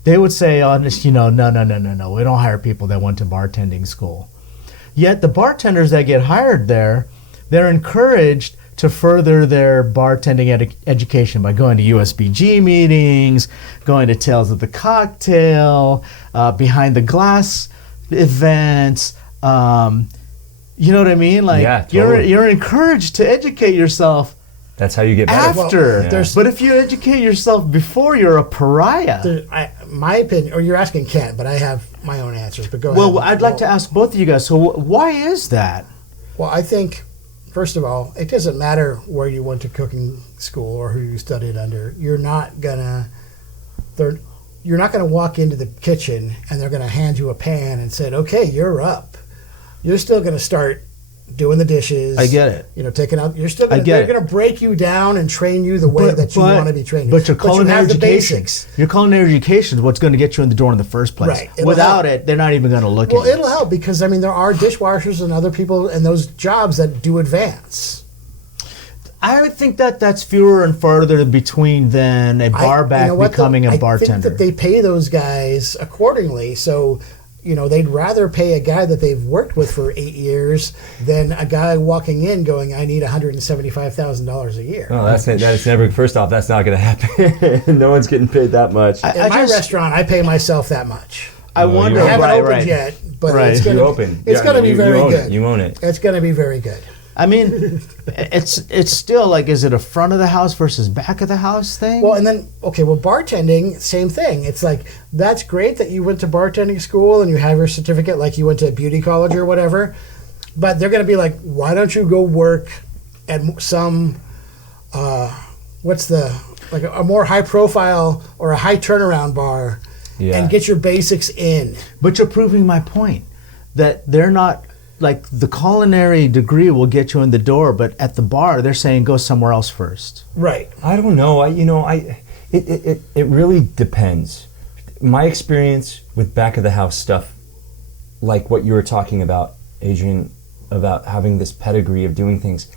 They would say, no, we don't hire people that went to bartending school. Yet the bartenders that get hired there, they're encouraged to further their bartending education by going to USBG meetings, going to Tales of the Cocktail, behind the glass events. You know what I mean? Like, yeah, totally. You're encouraged to educate yourself. That's how you get better. After. But if you educate yourself before, you're a pariah. My opinion, or you're asking Kent, but I have my own answers. But go ahead. Well, I'd like to ask both of you guys. So why is that? Well, I think, first of all, it doesn't matter where you went to cooking school or who you studied under. You're not gonna walk into the kitchen and they're gonna hand you a pan and say, "Okay, you're up." You're still gonna start doing the dishes. I get it. Taking out. They're gonna break you down and train you the way that you want to be trained. But your culinary the education, basics. Your culinary education is what's going to get you in the door in the first place. Right. Without it, they're not even going to look at it. Well, it'll help because there are dishwashers and other people in those jobs that do advance. I would think that's fewer and farther between than a bar back becoming a bartender. I think that they pay those guys accordingly. So, they'd rather pay a guy that they've worked with for 8 years than a guy walking in going, "I need $175,000 a year." Oh, that's never. First off, that's not going to happen. No one's getting paid that much. In my restaurant, I pay myself that much. I wonder. I haven't opened yet, but it's going to be very good. You own it. It's going to be very good. I mean, it's still like, is it a front of the house versus back of the house thing? Well, and then, bartending, same thing. It's like, that's great that you went to bartending school and you have your certificate, like you went to beauty college or whatever, but they're going to be like, why don't you go work at some, a more high profile or a high turnaround bar and get your basics in. But you're proving my point, that they're not, like, the culinary degree will get you in the door, but at the bar they're saying go somewhere else first. Right. I don't know. It really depends. My experience with back of the house stuff, like what you were talking about, Adrian, about having this pedigree of doing things.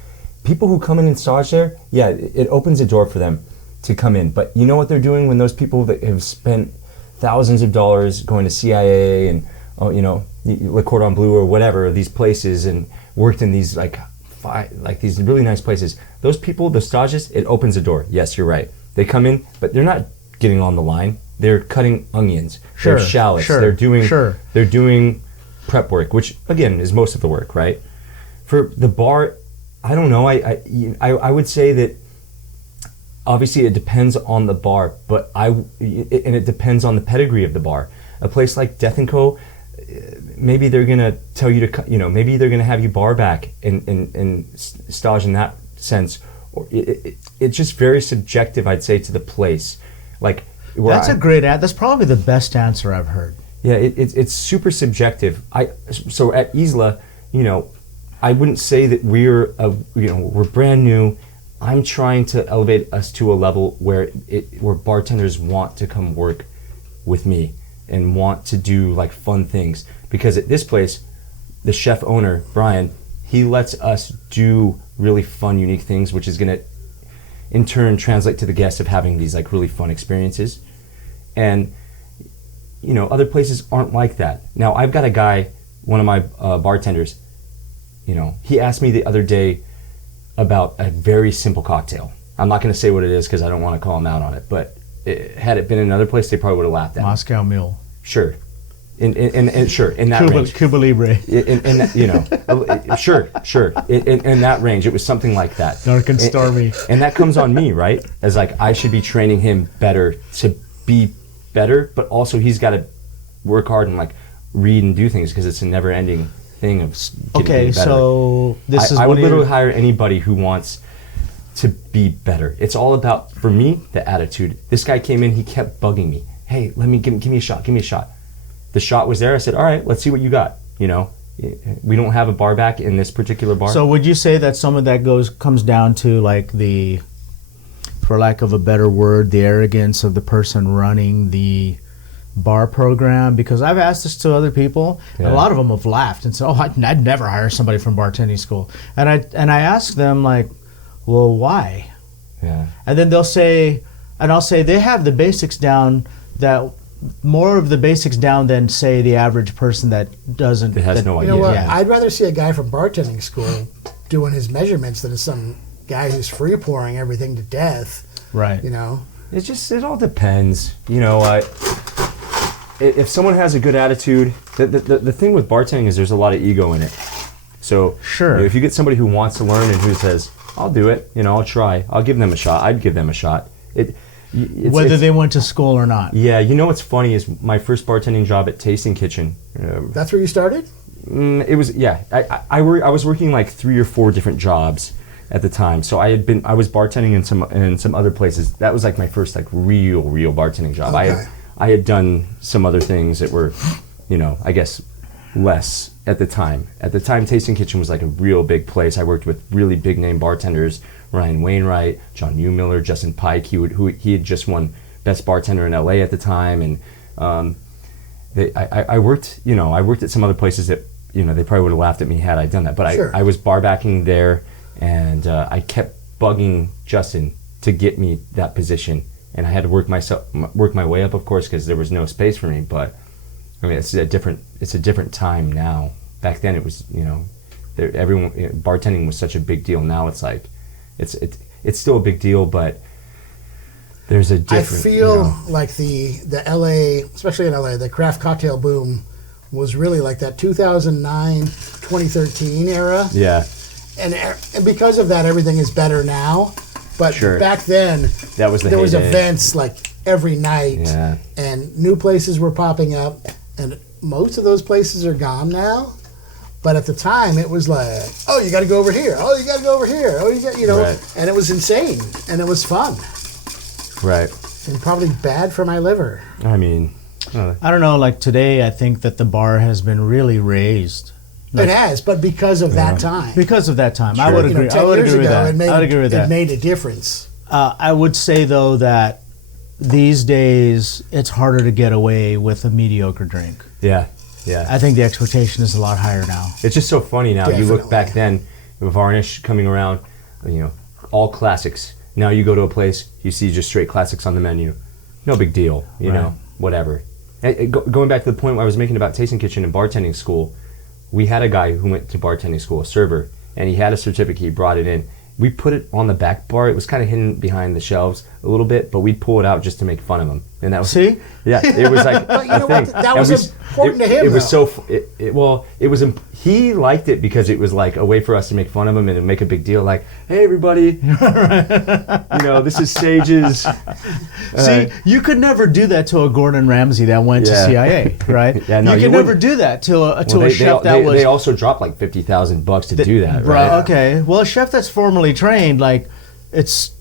People who come in and stage there, it opens a door for them to come in. But you know what they're doing when those people that have spent thousands of dollars going to CIA and Le Cordon Bleu or whatever, these places, and worked in these these really nice places. Those people, the stages, it opens a door. Yes, you're right. They come in, but they're not getting on the line. They're cutting onions. They're shallots. They're doing prep work, which again is most of the work, right? For the bar, I don't know. I would say that obviously it depends on the bar, but it depends on the pedigree of the bar. A place like Death & Co., maybe they're going to tell you to, maybe they're going to have you bar back and stage in that sense. Or it's just very subjective, I'd say, to the place. Like, that's probably the best answer I've heard. Yeah, it's super subjective. So at Isla, I wouldn't say that we're brand new. I'm trying to elevate us to a level where bartenders want to come work with me and want to do like fun things, because at this place, the chef owner Brian, he lets us do really fun, unique things, which is going to in turn translate to the guests of having these like really fun experiences. And other places aren't like that. Now I've got a guy, one of my bartenders, he asked me the other day about a very simple cocktail. I'm not going to say what it is because I don't want to call him out on it, but had it been another place, they probably would have laughed at me. Moscow Mule. Sure. Sure, in that range. Cuba Libre. Sure. In that range, it was something like that. Dark and stormy. And that comes on me, right? As like, I should be training him better to be better, but also he's got to work hard and like read and do things because it's a never-ending thing of getting better. So this is I would literally hire anybody who wants to be better. It's all about, for me, the attitude. This guy came in, he kept bugging me. Hey, give me a shot. The shot was there. I said, all right, let's see what you got. We don't have a bar back in this particular bar. So would you say that some of that comes down to like the, for lack of a better word, the arrogance of the person running the bar program? Because I've asked this to other people, and a lot of them have laughed and said, "Oh, I'd never hire somebody from bartending school." And I ask them like, "Well, why?" Yeah. And then they'll say, and I'll say they have the basics down, that more of the basics down than say the average person that doesn't. That has no idea. You know what? Yeah. I'd rather see a guy from bartending school doing his measurements than some guy who's free pouring everything to death. Right. It all depends. If someone has a good attitude, the thing with bartending is there's a lot of ego in it. So sure, if you get somebody who wants to learn and who says, "I'll do it," I'll try. I'll give them a shot. I'd give them a shot. Whether they went to school or not. Yeah, what's funny is my first bartending job at Tasting Kitchen. That's where you started? It was, yeah. I was working like 3 or 4 different jobs at the time. So I was bartending in some other places. That was like my first like real bartending job. Okay. I had done some other things that were, I guess less at the time. At the time, Tasting Kitchen was like a real big place. I worked with really big name bartenders. Ryan Wainwright, John Newmiller, Justin Pike. He had just won Best Bartender in LA at the time, and I worked at some other places that they probably would have laughed at me had I done that. But sure. I was bar backing there, and I kept bugging Justin to get me that position, and I had to work my way up, of course, because there was no space for me. But I mean, it's a different time now. Back then, it was everyone bartending was such a big deal. Now it's like. It's still a big deal, but there's a different. I feel like the LA, especially in LA, the craft cocktail boom was really like that 2009, 2013 era. Yeah. And because of that, everything is better now. But sure. Back then, there was events like every night, yeah. And new places were popping up, and most of those places are gone now. But at the time, it was like, oh, you got to go over here. Oh, you got to go over here. Oh, right. And it was insane, and it was fun. Right. And probably bad for my liver. I mean, I don't know. Like today, I think that the bar has been really raised. It has, but because of that time. Because of that time, sure. I would agree. 10 I would years agree ago, with that. I would agree with that. It made a difference. I would say though that these days it's harder to get away with a mediocre drink. Yeah. Yeah. I think the expectation is a lot higher now. It's just so funny now. Definitely. You look back then, with Varnish coming around, all classics. Now you go to a place, you see just straight classics on the menu. No big deal, whatever. Going back to the point I was making about Tasting Kitchen and bartending school, we had a guy who went to bartending school, a server, and he had a certificate, he brought it in. We put it on the back bar. It was kind of hidden behind the shelves a little bit, but we'd pull it out just to make fun of him. And that was See? Yeah, it was like But you a know thing. what? That was important to him, It was though. he liked it because it was like a way for us to make fun of him and to make a big deal. Like, hey everybody, this is Sage's. See, you could never do that to a Gordon Ramsay that went to CIA, right? Yeah, no, you could never do that to a chef that was. They also dropped like $50,000 to do that, Bro, right? okay. Well, a chef that's formally trained, like, it's,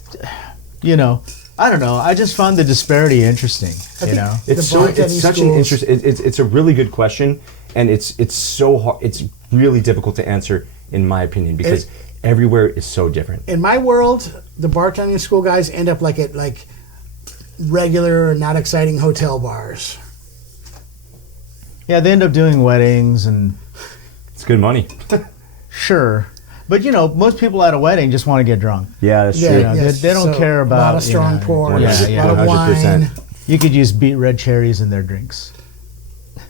I don't know. I just found the disparity interesting. It's such an interest. It's a really good question, and it's so hard. It's really difficult to answer, in my opinion, because everywhere is so different. In my world, the bartending school guys end up like at like regular, not exciting hotel bars. Yeah, they end up doing weddings and. It's good money. Sure. But most people at a wedding just want to get drunk. Yeah, that's true. They don't care about a lot of strong pours, a lot of 100%. wine. You could use beet red cherries in their drinks.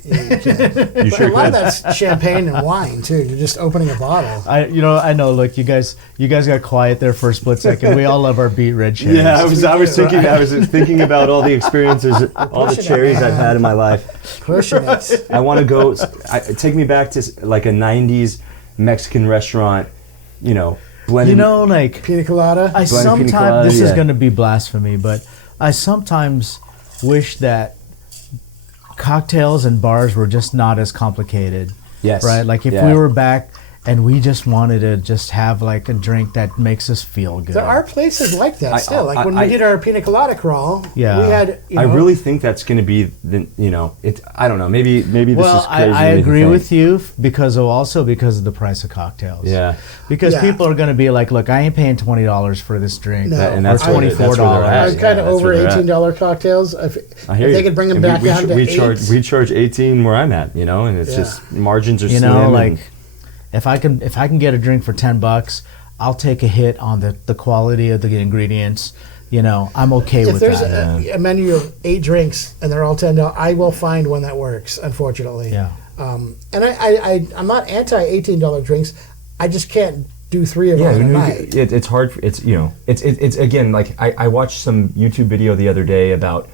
You can. You sure A lot of could. that's champagne and wine too. You're just opening a bottle. I know. Look, you guys got quiet there for a split second. We all love our beat red cherries. Yeah, I was thinking about all the experiences, all the pushing it, cherries man. I've had in my life. Pushing it. I want to go. Take me back to like a '90s Mexican restaurant. Blending. Like Pina colada. I Blended pina sometimes colada, this is yeah. going to be blasphemy, but I sometimes wish that cocktails and bars were just not as complicated. Yes. Right? Like if Yeah. we were back and we just wanted to just have like a drink that makes us feel good. There are places like that still. Like when I- we did our pina colada crawl, Yeah. we had. I really think that's going to be the. I don't know. Maybe this Well, is crazy. I to agree think. with you because of the price of cocktails. Yeah. Because Yeah. people are going to be like, look, I ain't paying $20 for this drink. No. And or that's where they're- that's where they're $24. at. I was kind Yeah, of that's over where they're at. $18 cocktails. If I hear they you. could bring them And back down to we 8. charge 18 where I'm at, and it's Yeah. just margins are You slim. know, and- like if I can get a drink for $10, I'll take a hit on the quality of the ingredients. I'm okay If with there's that. a menu of 8 drinks and they're all $10, I will find one that works. Unfortunately. Yeah. And I'm not anti $18 drinks. I just can't do 3 of Yeah, them a night. it's hard. It's again like I watched some YouTube video the other day about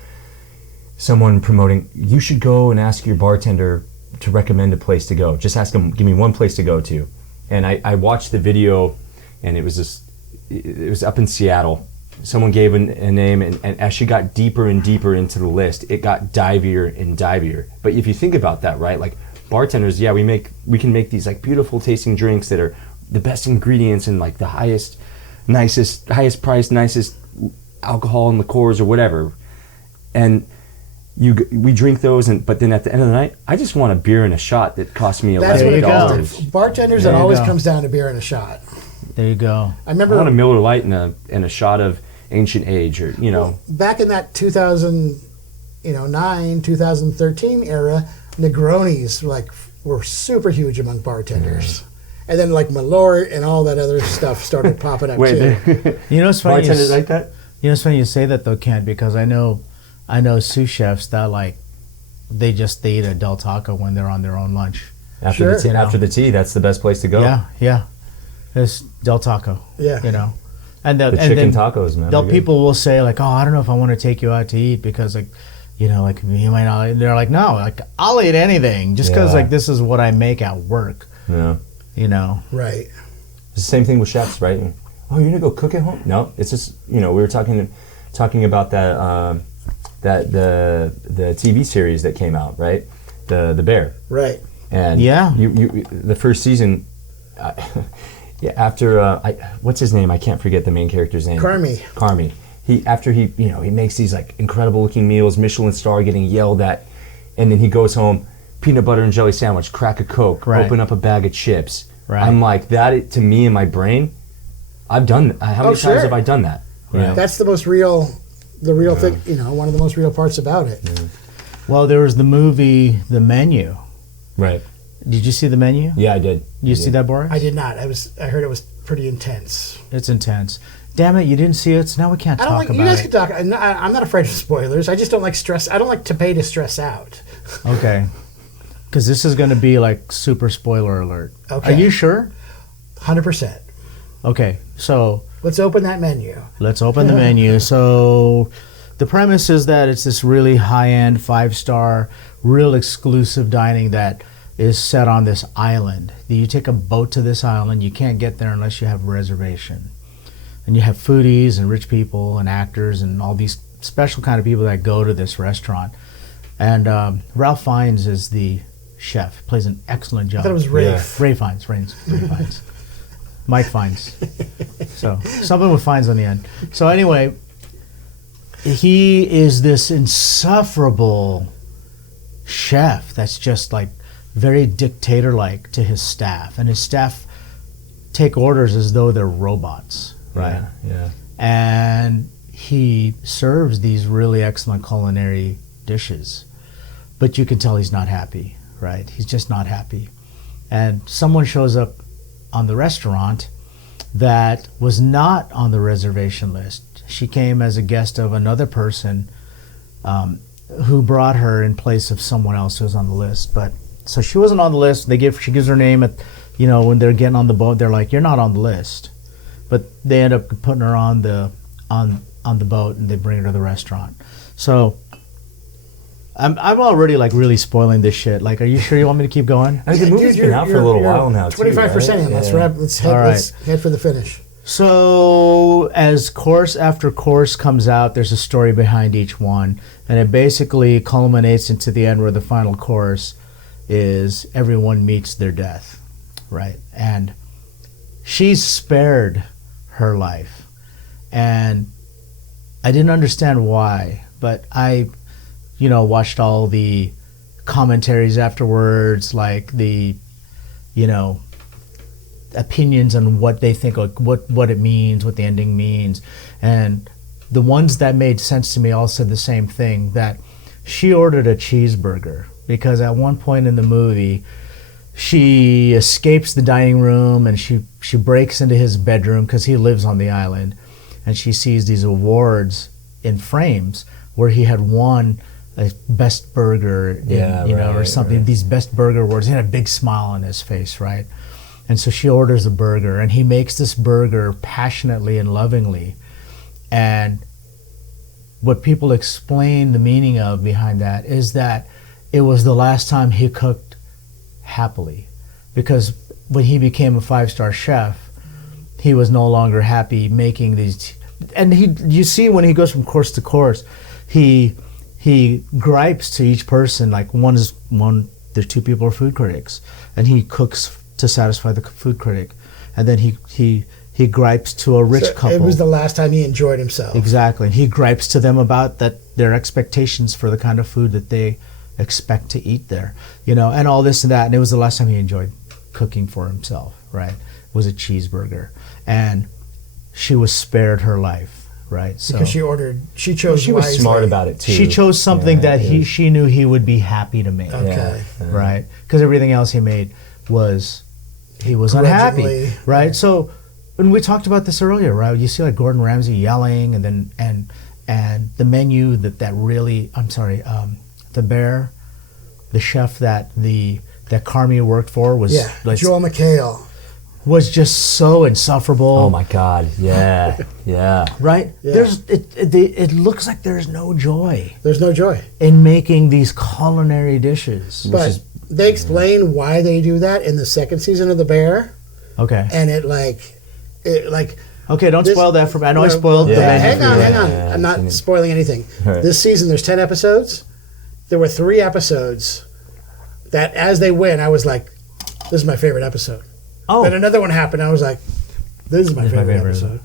someone promoting. You should go and ask your bartender to recommend a place to go. Just ask them, give me one place to go to. And I watched the video, and it was up in Seattle. Someone gave a name, and as she got deeper and deeper into the list, it got divier and divier. But if you think about that, right, like bartenders, yeah, we can make these like beautiful tasting drinks that are the best ingredients and like the highest price, nicest alcohol and liqueurs or whatever. And we drink those, but then at the end of the night, I just want a beer and a shot that cost me That's what it $11. comes to. Bartenders, There it you always go. comes down to beer and a shot. There you go. I I remember want a Miller Lite and a shot of Ancient Age, or back in that 2009, 2013 era, Negronis were super huge among bartenders. And then like Malort and all that other stuff started popping up too. It's funny. bartenders like that. It's funny you say that though, Kent, because I know sous chefs that they eat a Del Taco when they're on their own lunch. After Sure. after the tea, that's the best place to go. Yeah. It's Del Taco. Yeah. And The and chicken then tacos, man. they'll they're good. people will say like, oh, I don't know if I want to take you out to eat because you might not. And they're like, no, I'll eat anything just because Yeah. this is what I make at work. Yeah. Right. It's the same thing with chefs, right? Oh, you're gonna go cook at home? No, it's just we were talking about that the TV series that came out, right? The Bear. Right. And Yeah. you the first season. After what's his name? I can't forget the main character's name. Carmi. He makes these like incredible looking meals, Michelin star, getting yelled at, and then he goes home, peanut butter and jelly sandwich, crack a Coke, Right. open up a bag of chips. Right. I'm like that to me in my brain. I've done that. How many sure. times have I done that? Right. That's the real thing, one of the most real parts about it. Well, there was the movie The Menu. Right. Did you see The Menu? Yeah, I did. You see that, Boris? I did not. I heard it was pretty intense. It's intense. Damn it, you didn't see it, so now we can't I don't talk like. about You guys it. can talk. I'm not afraid of spoilers. I just don't like stress. I don't like to pay to stress out. Okay. Because this is going to be like super spoiler alert. Okay. Are you sure? 100%. Okay, so Let's open that menu. let's open the menu. So the premise is that it's this really high-end, 5-star, real exclusive dining that is set on this island. You take a boat to this island. You can't get there unless you have a reservation. And you have foodies and rich people and actors and all these special kind of people that go to this restaurant. And Ralph Fiennes is the chef. Plays an excellent job. I thought it was Rafe. Ray Fiennes. Mike Fiennes. So something with Fiennes on the end. So anyway, he is this insufferable chef that's just like very dictator-like to his staff, and his staff take orders as though they're robots, right? Yeah. And he serves these really excellent culinary dishes, but you can tell he's not happy, right? He's just not happy. And someone shows up on the restaurant that was not on the reservation list. She came as a guest of another person who brought her in place of someone else who was on the list. But so she wasn't on the list. She gives her name at, when they're getting on the boat, they're like, "You're not on the list," but they end up putting her on the boat and they bring her to the restaurant. So I'm already like really spoiling this shit. Like, are you sure you want me to keep going? I mean, the movie's been out for a little while now. 25% in. Let's wrap. Let's head for the finish. So as course after course comes out, there's a story behind each one, and it basically culminates into the end where the final course is everyone meets their death, right? And she's spared her life, and I didn't understand why, but I, watched all the commentaries afterwards, like the, opinions on what they think, like what it means, what the ending means, and the ones that made sense to me all said the same thing, that she ordered a cheeseburger because at one point in the movie she escapes the dining room and she breaks into his bedroom because he lives on the island, and she sees these awards in frames where he had won a best burger or something, right. These best burger awards. He had a big smile on his face, right? And so she orders a burger, and he makes this burger passionately and lovingly. And what people explain the meaning of behind that is that it was the last time he cooked happily. Because when he became a 5-star chef, he was no longer happy making these. And you see when he goes from course to course, he gripes to each person, like there's 2 people are food critics, and he cooks to satisfy the food critic, and then he gripes to a rich couple. It was the last time he enjoyed himself. Exactly. And he gripes to them about their expectations for the kind of food that they expect to eat there, and all this and that. And it was the last time he enjoyed cooking for himself, right? It was a cheeseburger, and she was spared her life, right? So because she chose. She was wisely. smart about it too. She chose something that she knew he would be happy to make. Okay. Right? Because everything else he made he was unhappy, right? So, and we talked about this earlier, right? You see like Gordon Ramsay yelling, and then and the menu that really, the bear, the chef that Carmi worked for was like Joel McHale. Was just so insufferable. Oh my God! Yeah, yeah. Right? Yeah. It looks like there's no joy. There's no joy in making these culinary dishes. But they explain why they do that in the second season of The Bear. Okay. And okay, don't spoil that for me. I know I spoiled the menu. Hang on. I'm not spoiling anything. Right. This season, there's 10 episodes. There were 3 episodes that, as they win, I was like, "This is my favorite episode." Oh. Then another one happened. I was like, "This is my favorite episode."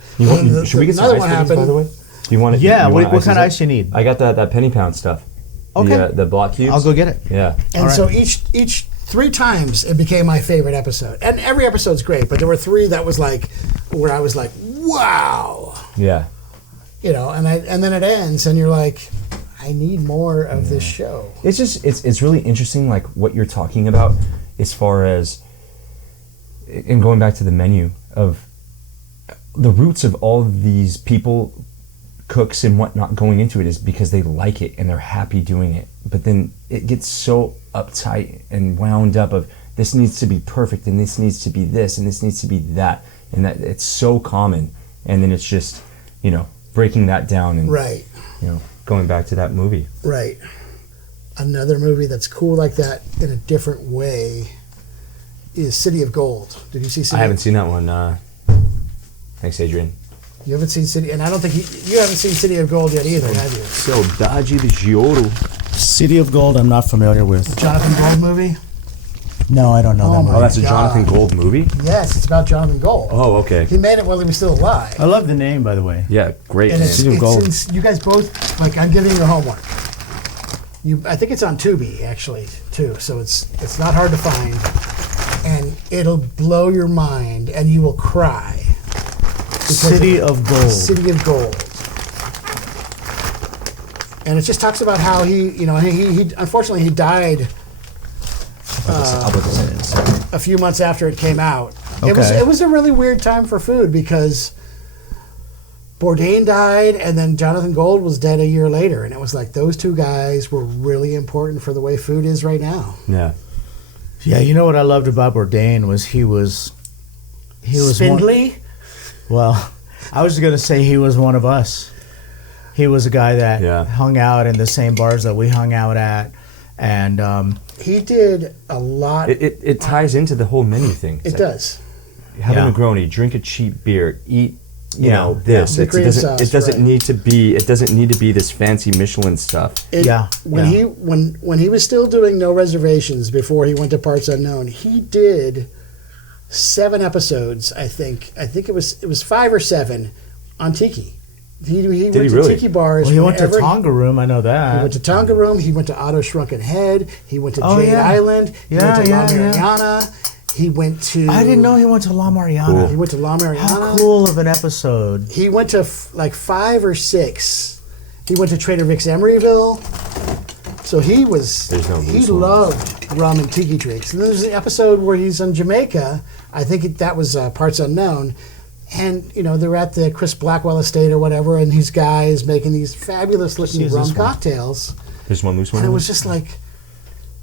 Should we get some ice cream, by the way? Do you want it? Yeah. What kind of ice you need? I got that penny pound stuff. Okay. The block cubes. I'll go get it. Yeah. And so each 3 times it became my favorite episode. And every episode's great, but there were 3 that was like where I was like, "Wow." Yeah. And then it ends and you're like, I need more of this show. It's just it's really interesting, like what you're talking about as far as, and going back to the menu, of the roots of all of these people, cooks and whatnot, going into it is because they like it and they're happy doing it. But then it gets so uptight and wound up of this needs to be perfect and this needs to be this and this needs to be that, and that it's so common. And then it's just, breaking that down and right. Going back to that movie. Right. Another movie that's cool like that in a different way is City of Gold. Did you see City? I haven't seen that one. Thanks, Adrian. You haven't seen City, and I don't think you haven't seen City of Gold yet either, have you? Saudade de Ouro. City of Gold, I'm not familiar with. Jonathan Gold movie? No, I don't know that movie. Oh, that's a Jonathan Gold movie? Yes, it's about Jonathan Gold. Oh, okay. He made it while he was still alive. I love the name, by the way. Yeah, great. And City of Gold. You guys both, I'm giving you homework. I think it's on Tubi, actually, too, so it's not hard to find. And it'll blow your mind, and you will cry. City of Gold. City of Gold. And it just talks about how he unfortunately he died a few months after it came out. Okay. It was a really weird time for food because Bourdain died, and then Jonathan Gold was dead a year later, and it was like those two guys were really important for the way food is right now. Yeah. Yeah, you know what I loved about Bourdain was he was spindly. Well, I was going to say he was one of us. He was a guy that hung out in the same bars that we hung out at, and he did a lot. It ties into the whole menu thing. It does. Have a Negroni, drink a cheap beer, eat this. It doesn't need to be this fancy Michelin stuff. When he was still doing No Reservations before he went to Parts Unknown, he did 7 episodes. I think it was 5 or 7 on Tiki. He went to Tiki bars. Well, he went to Tonga Room. I know that. He went to Tonga Room. He went to Otto Shrunken Head. He went to Jade Island. He went to La Mariana. He went to... I didn't know he went to La Mariana. Cool. He went to La Mariana. How cool of an episode. He went to like 5 or 6. He went to Trader Vic's Emeryville. So he loved rum and tiki drinks. And then there's an episode where he's in Jamaica. I think that was Parts Unknown. And, they're at the Chris Blackwell estate or whatever, and these guys making these fabulous looking rum cocktails. There's one loose one. And it was just like...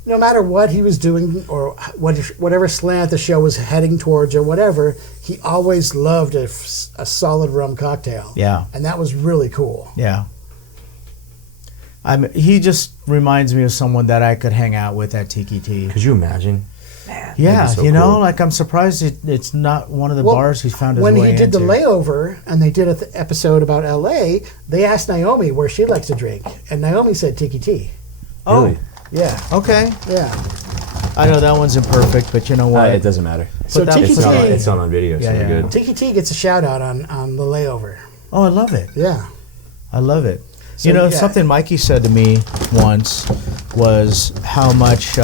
No matter what he was doing or whatever slant the show was heading towards or whatever, he always loved a solid rum cocktail. Yeah. And that was really cool. Yeah. He just reminds me of someone that I could hang out with at Tiki Tea. Could you imagine? Man, yeah, so cool. Like I'm surprised it's not one of the bars he's found his way into. When he did the layover and they did an episode about L.A., they asked Naomi where she likes to drink. And Naomi said Tiki Tea. Oh. Really? Yeah. Okay. Yeah. I know that one's imperfect, but you know what? It doesn't matter. So Tiki Tea, it's not on video, so we're good. Tiki Tea gets a shout out on the layover. Oh, I love it. Yeah. I love it. So, something Mikey said to me once was how much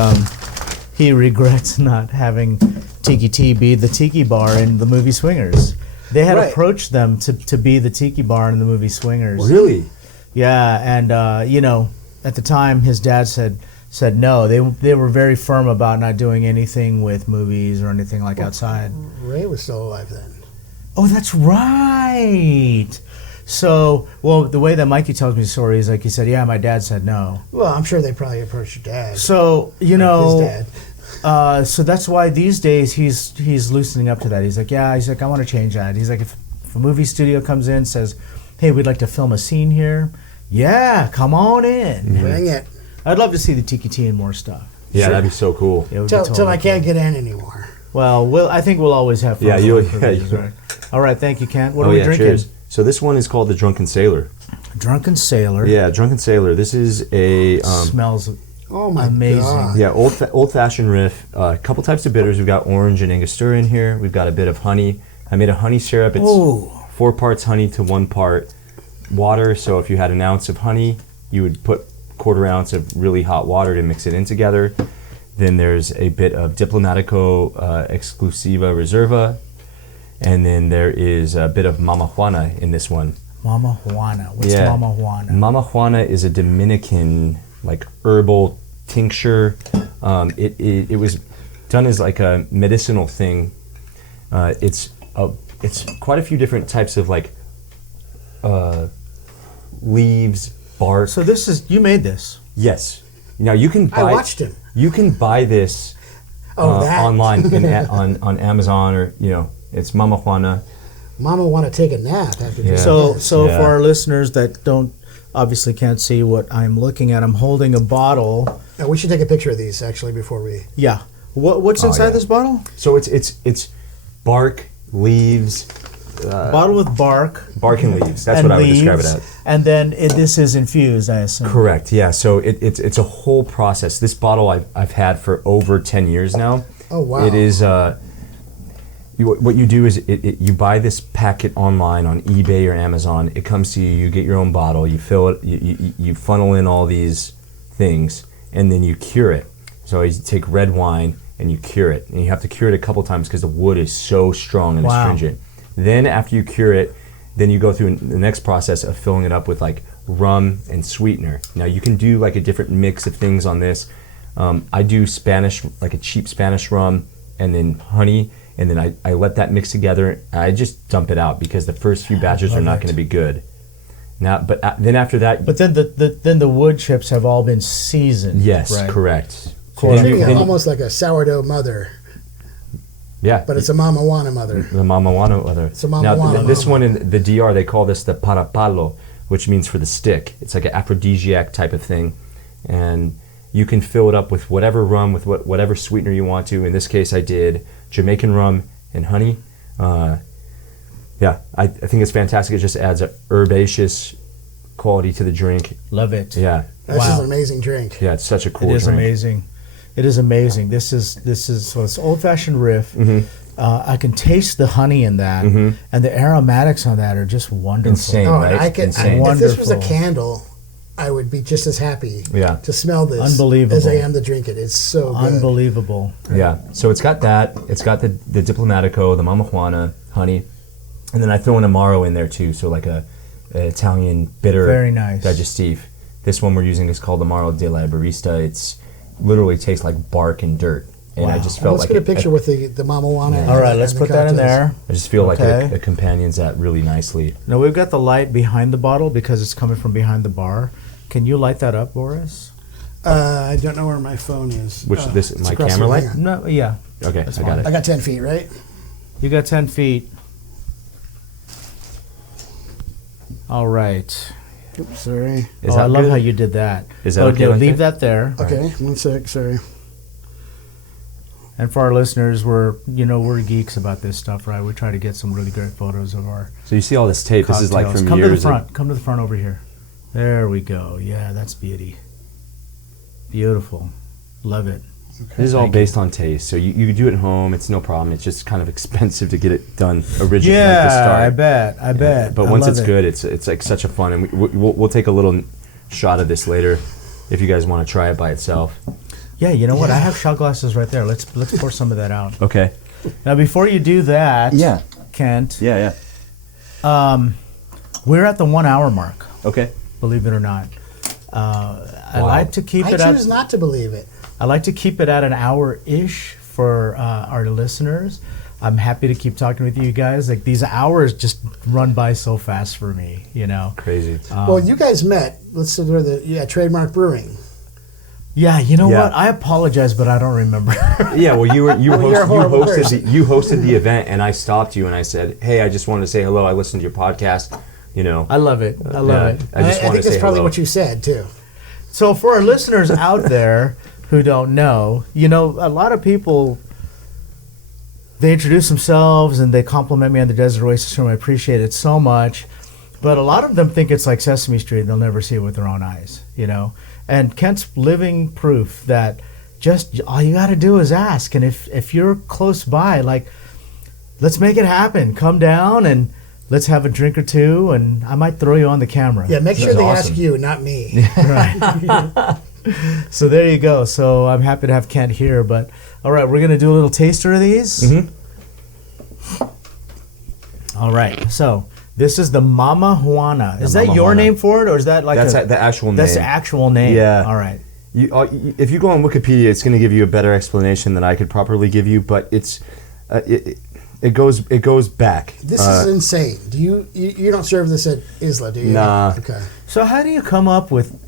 he regrets not having Tiki Tea be the tiki bar in the movie Swingers. They had approached them to be the tiki bar in the movie Swingers. Really? Yeah, and at the time, his dad said no. They were very firm about not doing anything with movies or anything like outside. Ray was still alive then. Oh, that's right. So, the way that Mikey tells me the story is like he said, yeah, my dad said no. Well, I'm sure they probably approached your dad. So, his dad. So that's why these days he's loosening up to that. He's like, I want to change that. He's like, if a movie studio comes in, says, hey, we'd like to film a scene here. Yeah, come on in. Mm-hmm. Bring it. I'd love to see the Tiki Tea and more stuff. Yeah, that'd be so cool. Till I can't get in anymore. Well, I think we'll always have fun. Right? All right, thank you, Kent. What are we drinking? Cheers. So this one is called the Drunken Sailor. Drunken Sailor. Yeah, Drunken Sailor. This is a... smells amazing. God. Yeah, old-fashioned riff. A couple types of bitters. We've got orange and Angostura in here. We've got a bit of honey. I made a honey syrup. It's 4 parts honey to 1 part water. So if you had an ounce of honey, you would put 1/4 ounce of really hot water to mix it in together. Then there's a bit of Diplomatico Exclusiva Reserva. And then there is a bit of Mama Juana in this one. Mama Juana. What's Mama Juana? Mama Juana is a Dominican herbal tincture. It was done as like a medicinal thing. It's quite a few different types of leaves, bark. So you made this? Yes. Now you can buy. I watched him. You can buy this online on Amazon or it's Mama Juana. Mama want to take a nap after this. So for our listeners that obviously can't see what I'm looking at, I'm holding a bottle. Now we should take a picture of these actually before we. Yeah. What's inside this bottle? So it's bark, leaves. Bottle with bark and leaves. That's what I would describe it as. And then this is infused, I assume. Correct. Yeah. So it's a whole process. This bottle I've had for over 10 years now. Oh wow! It is. What you do is you buy this packet online on eBay or Amazon. It comes to you. You get your own bottle. You fill it. You funnel in all these things, and then you cure it. So you take red wine and you cure it, and you have to cure it a couple times because the wood is so strong and astringent. Then after you cure it, then you go through the next process of filling it up with rum and sweetener. Now you can do a different mix of things on this. I do Spanish, a cheap Spanish rum, and then honey, and then I let that mix together, and I just dump it out because the first few batches are not going to be good. Now, but then after that, but then the wood chips have all been seasoned. Yes, right? correct. Almost like a sourdough mother. Yeah, but it's a Mama Juana mother. The Mama Juana mother. It's a Mama Juana. This one in the DR, they call this the parapalo, which means for the stick. It's like an aphrodisiac type of thing, and you can fill it up with whatever rum, with whatever sweetener you want to. In this case, I did Jamaican rum and honey. Yeah, I think it's fantastic. It just adds a herbaceous quality to the drink. Love it. Yeah. This is an amazing drink. Yeah, it's such a cool drink. It is drink. amazing. It is amazing. This is so it's old-fashioned riff. I can taste the honey in that, and the aromatics on that are just wonderful. Insane, right? Insane. If this was a candle, I would be just as happy to smell this as I am to drink it. It's so good. Unbelievable. Yeah. So it's got that. It's got the Diplomatico, the Mama Juana, honey, and then I throw an Amaro in there too. So like an Italian bitter, very nice digestif. This one we're using is called Amaro de la Barista. It's literally tastes like bark and dirt. And I just felt let's get a picture with the Mama Juana. All right, let's put that in there. I just feel like it companions that really nicely. Now we've got the light behind the bottle because it's coming from behind the bar. Can you light that up, Boris? I don't know where my phone is. Which my camera light? No, yeah. Okay, I got it. I got 10 feet, right? You got 10 feet. All right. Oops, sorry. I love how you did that. Is that okay? Leave that there. Okay, 1 sec, sorry. And for our listeners, we're geeks about this stuff, right? We try to get some really great photos of our. So you see all this tape. Cocktails. This is like from Come years. to the front. Come to the front over here. There we go. Yeah, that's beauty. Beautiful. Love it. Okay. This is all based on taste. So you do it at home. It's no problem. It's just kind of expensive to get it done originally. Yeah, to start. I bet. But once it's good, it's like such a fun. And we'll take a little shot of this later, if you guys want to try it by itself. Yeah, you know what? I have shot glasses right there. Let's pour some of that out. Okay. Now, before you do that, Kent. Yeah. We're at the 1 hour mark. Okay. Believe it or not. I like to keep it. I choose not to believe it. I like to keep it at an hour-ish for our listeners. I'm happy to keep talking with you guys. Like, these hours just run by so fast for me, Crazy. Well, you guys met. Let's say Trademark Brewing. Yeah, you know what? I apologize, but I don't remember. Yeah, well, you hosted the event, and I stopped you and I said, "Hey, I just wanted to say hello. I listened to your podcast. I love it. I love it. I think that's probably what you said too. So for our listeners out there who don't know, a lot of people, they introduce themselves and they compliment me on the Desert Oasis room. I appreciate it so much. But a lot of them think it's like Sesame Street. They'll never see it with their own eyes, And Kent's living proof that just all you got to do is ask. And if you're close by, let's make it happen. Come down and let's have a drink or two, and I might throw you on the camera. Yeah, make sure they ask you, not me. Right. So there you go. So I'm happy to have Kent here. But all right, we're going to do a little taster of these. All right. So this is the Mama Juana. Is that your name for it, or is that that's the actual name? That's the actual name. Yeah. All right. If you go on Wikipedia, it's going to give you a better explanation than I could properly give you, but it's it goes back. This is insane. Do you don't serve this at Isla, do you? Nah. Okay. So how do you come up with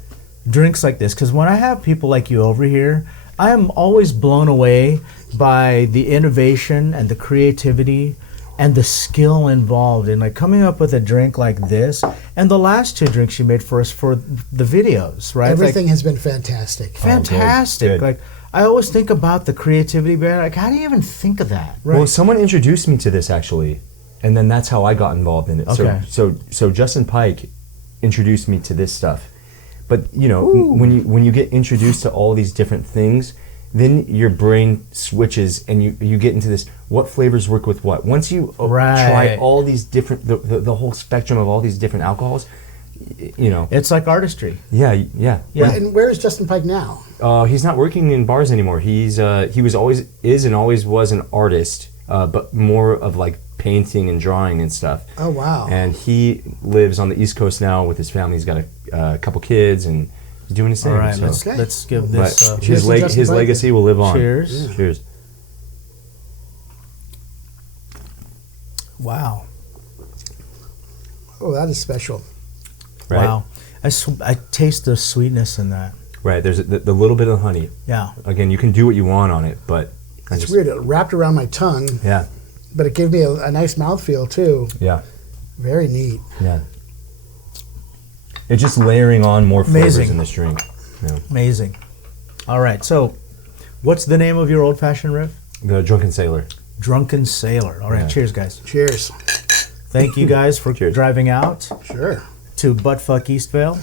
drinks like this? Because when I have people like you over here, I am always blown away by the innovation and the creativity and the skill involved in coming up with a drink like this. And the last two drinks you made for us for the videos, right? Everything has been fantastic. Fantastic. Good. I always think about the creativity behind it. How do you even think of that? Right. Well, someone introduced me to this actually, and then that's how I got involved in it. Okay. So Justin Pike introduced me to this stuff. But when you get introduced to all these different things, then your brain switches and you get into this, what flavors work with what. Once you try all these different, the whole spectrum of all these different alcohols, It's like artistry. Yeah. And where is Justin Pike now? He's not working in bars anymore. He always was an artist, but more of painting and drawing and stuff. Oh wow! And he lives on the East Coast now with his family. He's got a couple kids and he's doing his thing. All right, so. let's give this. His legacy will live on. Cheers. Yeah. Cheers. Wow. Oh, that is special. Right? Wow. I taste the sweetness in that. Right. There's the little bit of honey. Yeah. Again, you can do what you want on it, but It's weird. It wrapped around my tongue, Yeah. but it gave me a nice mouthfeel too. Yeah. Very neat. Yeah. It's just layering on more flavors Amazing. in this drink. Yeah. Amazing. All right. So, what's the name of your old-fashioned riff? The Drunken Sailor. Drunken Sailor. All right. Yeah. Cheers, guys. Cheers. Thank you guys for Cheers. driving out Sure. to Buttfuck Eastvale.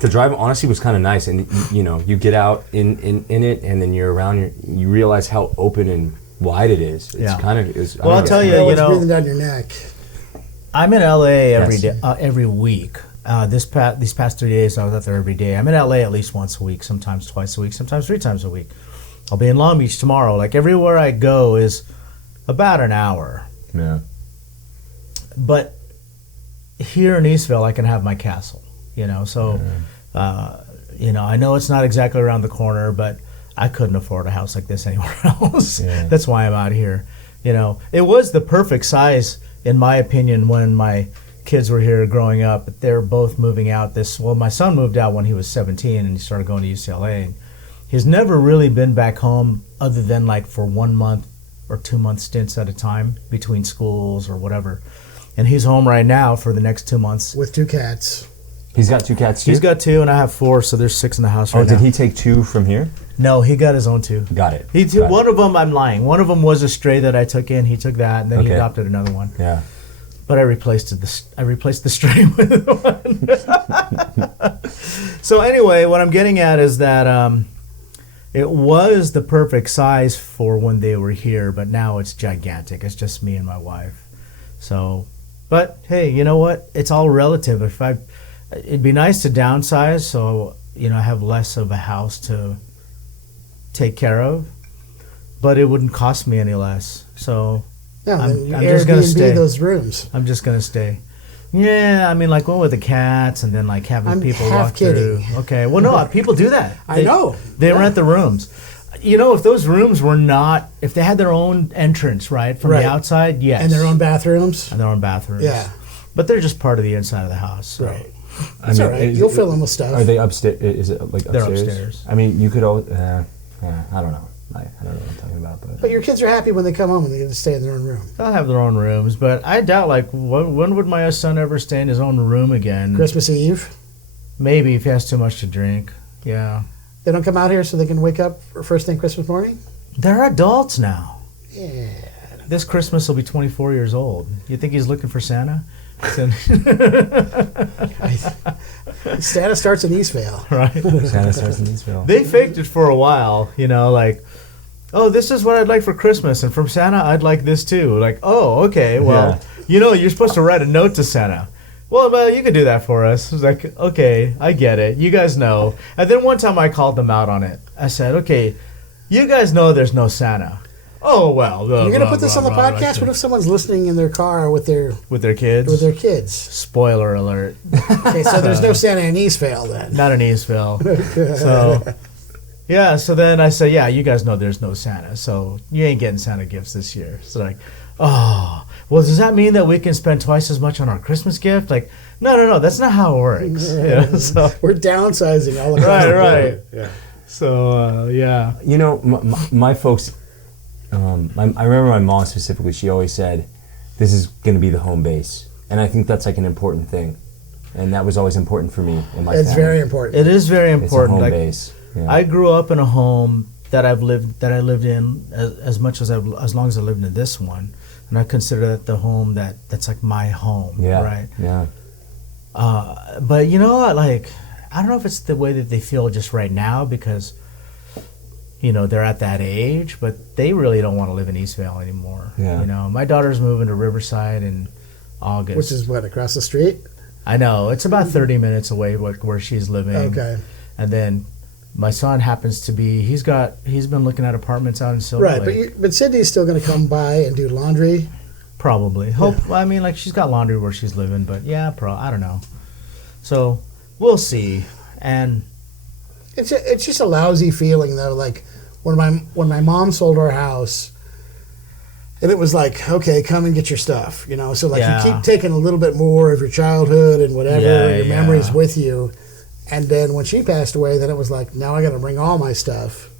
The drive honestly was kind of nice, and you get out in it, and then you're around. You realize how open and wide it is. It's Yeah. kind of. Well, I'll tell you, It's breathing down your neck. I'm in LA every Yes. day, every week. These past 3 days, I was out there every day. I'm in LA at least once a week, sometimes twice a week, sometimes 3 times a week. I'll be in Long Beach tomorrow. Like everywhere I go is about an hour. Yeah. But here in Eastvale, I can have my castle. So I know it's not exactly around the corner, but I couldn't afford a house like this anywhere else. Yeah. That's why I'm out here. It was the perfect size, in my opinion, when my kids were here growing up. But they're both moving out. My son moved out when he was 17, and he started going to UCLA. And he's never really been back home other than like for 1 month or 2 month stints at a time between schools or whatever. And he's home right now for the next 2 months. With 2 cats. He's got 2 cats too? He's got 2, and I have 4, so there's 6 in the house right now. Oh, did he take 2 from here? No, he got his own 2. Got it. One of them, I'm lying. One of them was a stray that I took in. He took that, and then he Okay. adopted another one. Yeah. But I replaced the stray with one. So anyway, what I'm getting at is that it was the perfect size for when they were here, but now it's gigantic. It's just me and my wife. So, but hey, you know what? It's all relative. It'd be nice to downsize, so I have less of a house to take care of, but it wouldn't cost me any less. So Yeah, I'm then you just gonna Airbnb stay. those rooms. I'm just gonna stay. Yeah, I mean, like one with the cats, and then like having I'm people half walk kidding. through. Okay, well, no, people do that. I know. They Yeah. rent the rooms. If those rooms were not, if they had their own entrance, right, from Right. the outside, yes, And their own bathrooms. and their own bathrooms, Yeah. but they're just part of the inside of the house. So. Right. That's all right. You'll fill them with stuff. Are they upstairs? Is it like They're upstairs? upstairs. I mean, you could always. I don't know. I don't know what I'm talking about, but. But your kids are happy when they come home and they get to stay in their own room. They'll have their own rooms, but I doubt, like, when would my son ever stay in his own room again? Christmas Eve. Maybe if he has too much to drink. Yeah. They don't come out here so they can wake up for first thing Christmas morning? They're adults now. Yeah. This Christmas will be 24 years old. You think he's looking for Santa? Santa starts in Eastvale. Right. Santa starts in Eastville. They faked it for a while, like, oh, this is what I'd like for Christmas, and from Santa, I'd like this too. Like, oh, okay, well, you're supposed to write a note to Santa. Well, you could do that for us. I was like, okay, I get it. You guys know. And then one time I called them out on it. I said, okay, you guys know there's no Santa. Oh, well. You're going to put this on the podcast? What if someone's listening in their car with their kids? With their kids. Spoiler alert. Okay, so there's no Santa in Eastvale then. Not in Eastvale. So, yeah, so then I said, yeah, you guys know there's no Santa, so you ain't getting Santa gifts this year. So like, oh, well, does that mean that we can spend twice as much on our Christmas gift? Like, no, that's not how it works. So, we're downsizing all across the board. Right. Yeah. So, yeah. My folks, I remember my mom specifically, she always said, this is going to be the home base. And I think that's like an important thing. And that was always important for me in my family. It's very important. It is very It's a important. home Like, base. Yeah. I grew up in a home that I lived in as long as I lived in this one, and I consider that the home that's like my home, right? Yeah. But you know what? Like, I don't know if it's the way that they feel just right now because they're at that age, but they really don't want to live in Eastvale anymore. Yeah. My daughter's moving to Riverside in August, Which is what, across the street? I know it's about 30 minutes away where she's living. Okay. And then my son happens to be he's been looking at apartments out in Silver Right, Lake. but Sydney's still going to come by and do laundry. Probably. I mean, like, she's got laundry where she's living, but yeah, I don't know. So we'll see. And It's just a lousy feeling though. Like when my mom sold our house, And it was like, okay, come and get your stuff, you know. So like Yeah. you keep taking a little bit more of your childhood and whatever, your memories with you. And then when she passed away, then it was like, now I got to bring all my stuff.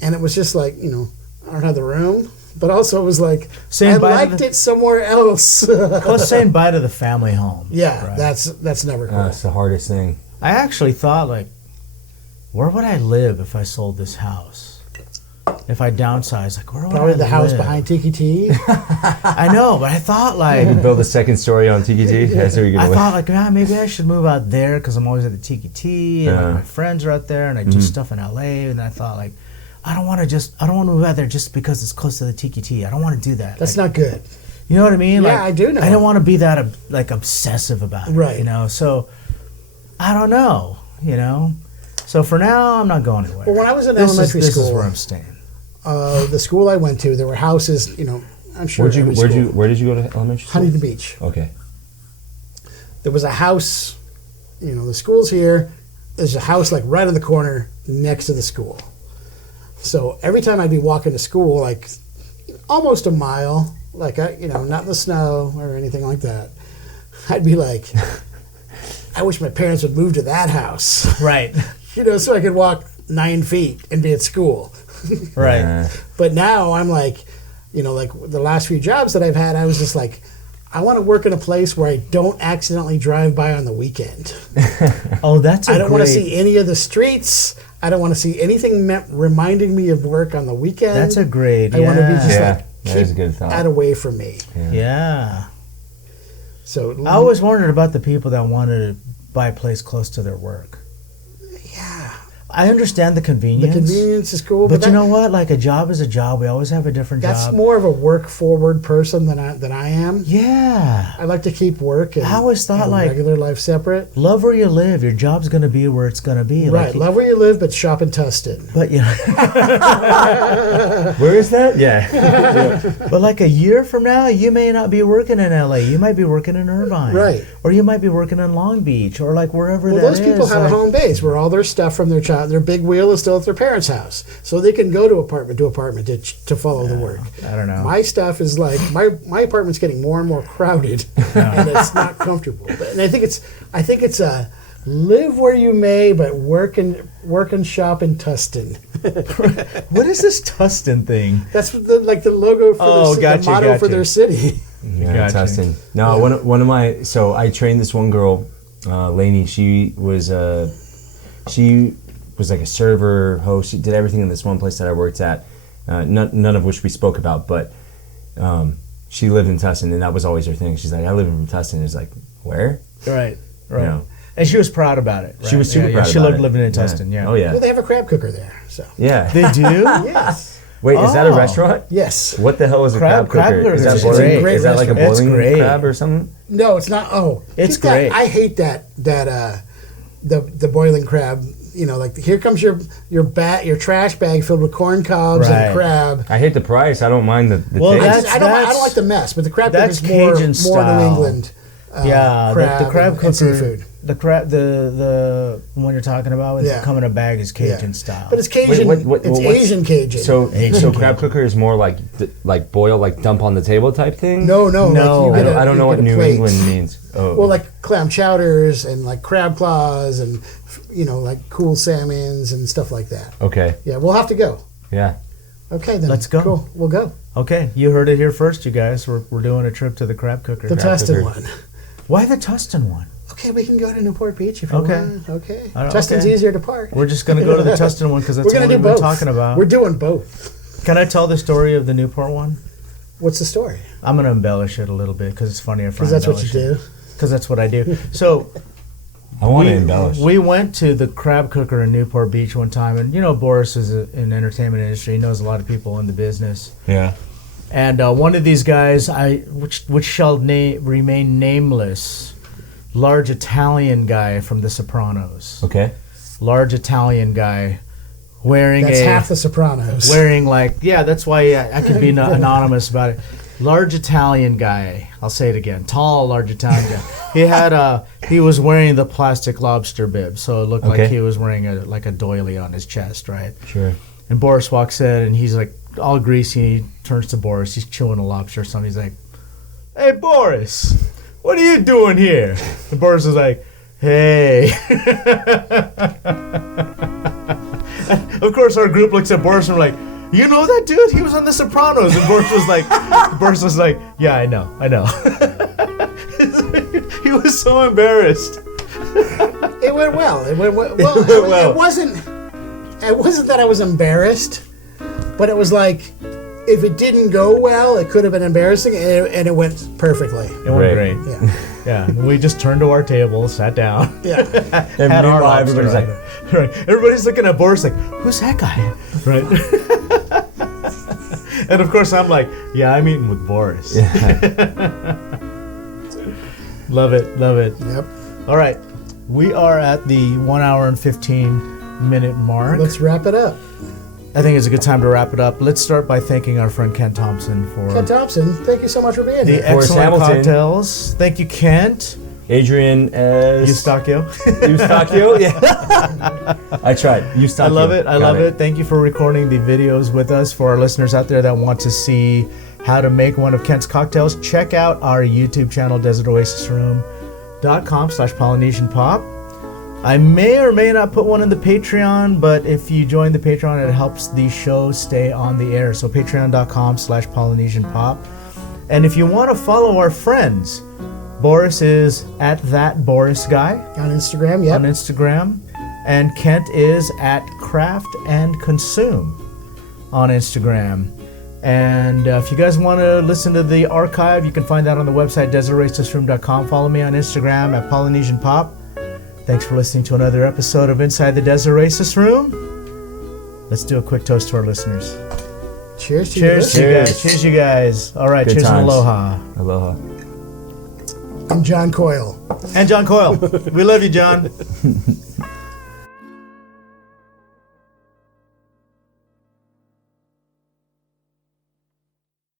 And it was just like, you know, I don't have the room. But also it was like, I liked it somewhere else. Plus saying bye to the family home. Yeah, right? that's never cool. That's the hardest thing. I actually thought, like, where would I live if I sold this house? If I downsized, like, where would Probably I the house live? behind Tiki T. I know, but I thought, like... Build a second story on TKT? That's where you're going I to live. thought, like, maybe I should move out there because I'm always at the Tiki T, and like, my friends are out there, and I do stuff in LA, and I thought, like, I don't want to move out there just because it's close to the Tiki T. I don't want to do that. That's like, not good. You know what I mean? Yeah, like, I do know. I don't want to be that, like, obsessive about it. Right. You know? So, I don't know, you know? So, for now, I'm not going anywhere. Well, when I was in elementary this school, is where I'm staying. The school I went to, there were houses, you know, I'm sure Where did you go to elementary school? Huntington Beach. Okay. There was a house, you know, the school's here. There's a house like right on the corner next to the school. So every time I'd be walking to school, like almost a mile, like, you know, not in the snow or anything like that, I'd be like, I wish my parents would move to that house. Right. You know, so I could walk 9 feet and be at school. Right. But now I'm like, you know, like the last few jobs that I've had, I was just like, I want to work in a place where I don't accidentally drive by on the weekend. Oh, that's I don't want to see any of the streets. I don't want to see anything reminding me of work on the weekend. That's a great. I want to be just like, that is a keep good thought. that away from me. Yeah. So I always wondered about the people that wanted to buy a place close to their work. Yeah. I understand the convenience. The convenience is cool, But you know what? Like, a job is a job. We always have a different that's job. more of a work forward person than I am. Yeah. I like to keep work and, I always thought, and like, regular life separate. love where you live. Your job's going to be where it's going to be. Right. Like, Love where you live, but shop in Tustin. but, you know, Where is that? Yeah. but like a year from now, you may not be working in LA. You might be working in Irvine. Right. Or you might be working in Long Beach or like wherever Well, that those people is, have like, a home base where all their stuff from their big wheel is still at their parents' house, so they can go to apartment to follow the work. I don't know. My stuff is like my apartment's getting more and more crowded, and it's not comfortable. And I think it's a live where you may, but work and shop in Tustin. What is this Tustin thing? That's what the logo for the motto for their city. Yeah, Gotcha. Tustin. No, one of my, so I trained this one girl, Lainey. She was like a server, host. She did everything in this one place that I worked at. None of which we spoke about, but she lived in Tustin, and that was always her thing. She's like, I live in Tustin. It's like, where? Right. You know. And she was proud about it. Right? She was super proud She about loved it. living in Tustin, yeah. Oh, yeah. Well, they have a crab cooker there, so Yeah. They do? yes, Wait, is that a Oh. restaurant? yes. What the hell is a Crab crab cooker? Is that is boiling? great. Is that like a It's boiling great. crab or something? No, it's not. Oh, It's keep that- great. I hate the boiling crab. You know, like here comes your trash bag filled with corn cobs Right. and crab. I hate the price. I don't mind the Well, taste. I don't like the mess, but the crab that's cooker's more Cajun New style. England. Yeah, the crab and cooker, seafood. the crab, the one you're talking about with Yeah. come in a bag is Cajun Yeah. style. But it's Cajun. Wait, it's what's- Asian Cajun. So Asian crab cooker is more like boil, like dump on the table type thing? no. No. Like you get I don't you know what get a New plate. England means. Oh. Well, like clam chowders and like crab claws and like cool salmons and stuff like that. Okay. Yeah, we'll have to go. Yeah. Okay, then Let's go. Cool, we'll go. Okay, you heard it here first, you guys. We're doing a trip to the crab cooker. The Tustin cooker. one. Why the Tustin one? Okay, we can go to Newport Beach if you Okay. want. Okay. I don't- Tustin's okay. easier to park. We're just gonna go to the Tustin one because that's We're what gonna we've do been both. talking about. We're doing both. Can I tell the story of the Newport one? What's the story? I'm gonna embellish it a little bit because it's funnier if I Because that's what you embellish do. Because that's what I do. So I want to embellish. we went to the crab cooker in Newport Beach one time, and Boris is in the entertainment industry. He knows a lot of people in the business. Yeah. And one of these guys, which shall remain nameless, large Italian guy from The Sopranos. Okay. Large Italian guy, wearing That's half the Sopranos. wearing that's why I could be anonymous about it. Large Italian guy. I'll say it again. Tall, large Italian guy. He was wearing the plastic lobster bib, so it looked like he was wearing a doily on his chest, right? Sure. And Boris walks in, and he's like all greasy. He turns to Boris. He's chewing a lobster or something. He's like, "Hey, Boris, what are you doing here?" And Boris is like, "Hey." Of course, our group looks at Boris and we're like, "You know that dude? He was on The Sopranos." And Boris was like, "Yeah, I know." He was so embarrassed. It went well. It went well. It wasn't that I was embarrassed, but it was like, if it didn't go well, it could have been embarrassing, and it went perfectly. It went great. Yeah. We just turned to our table, sat down. Yeah. And had our meanwhile, lobster everybody's like, right. Everybody's looking at Boris like, "Who's that guy?" Right. And of course, I'm like, "Yeah, I'm eating with Boris." yeah. Love it. Yep. All right. We are at the 1 hour and 15-minute mark. Let's wrap it up. I think it's a good time to wrap it up. Let's start by thanking our friend Kent Thompson for Kent Thompson, thank you so much for being the here. Boris excellent Hamilton. cocktails. Thank you, Kent. Adrian Eustachio. Eustachio? Yeah. I tried. Eustachio. I love it. I love Got it. Thank you for recording the videos with us. For our listeners out there that want to see how to make one of Kent's cocktails, check out our YouTube channel, desertoasisroom.com/Polynesian Pop. I may or may not put one in the Patreon, but if you join the Patreon, it helps the show stay on the air. So patreon.com/Polynesian Pop. And if you want to follow our friends, Boris is at that Boris guy On Instagram, yep. on Instagram, and Kent is at Craft and Consume on Instagram. And if you guys want to listen to the archive, you can find that on the website desertoasisroom.com. Follow me on Instagram at Polynesian Pop. Thanks for listening to another episode of Inside the Desert Oasis Room. Let's do a quick toast to our listeners. Cheers to Cheers, you. you guys. Cheers, you guys. All right, Good cheers and times. aloha. Aloha. I'm John Coyle. And John Coyle. We love you, John.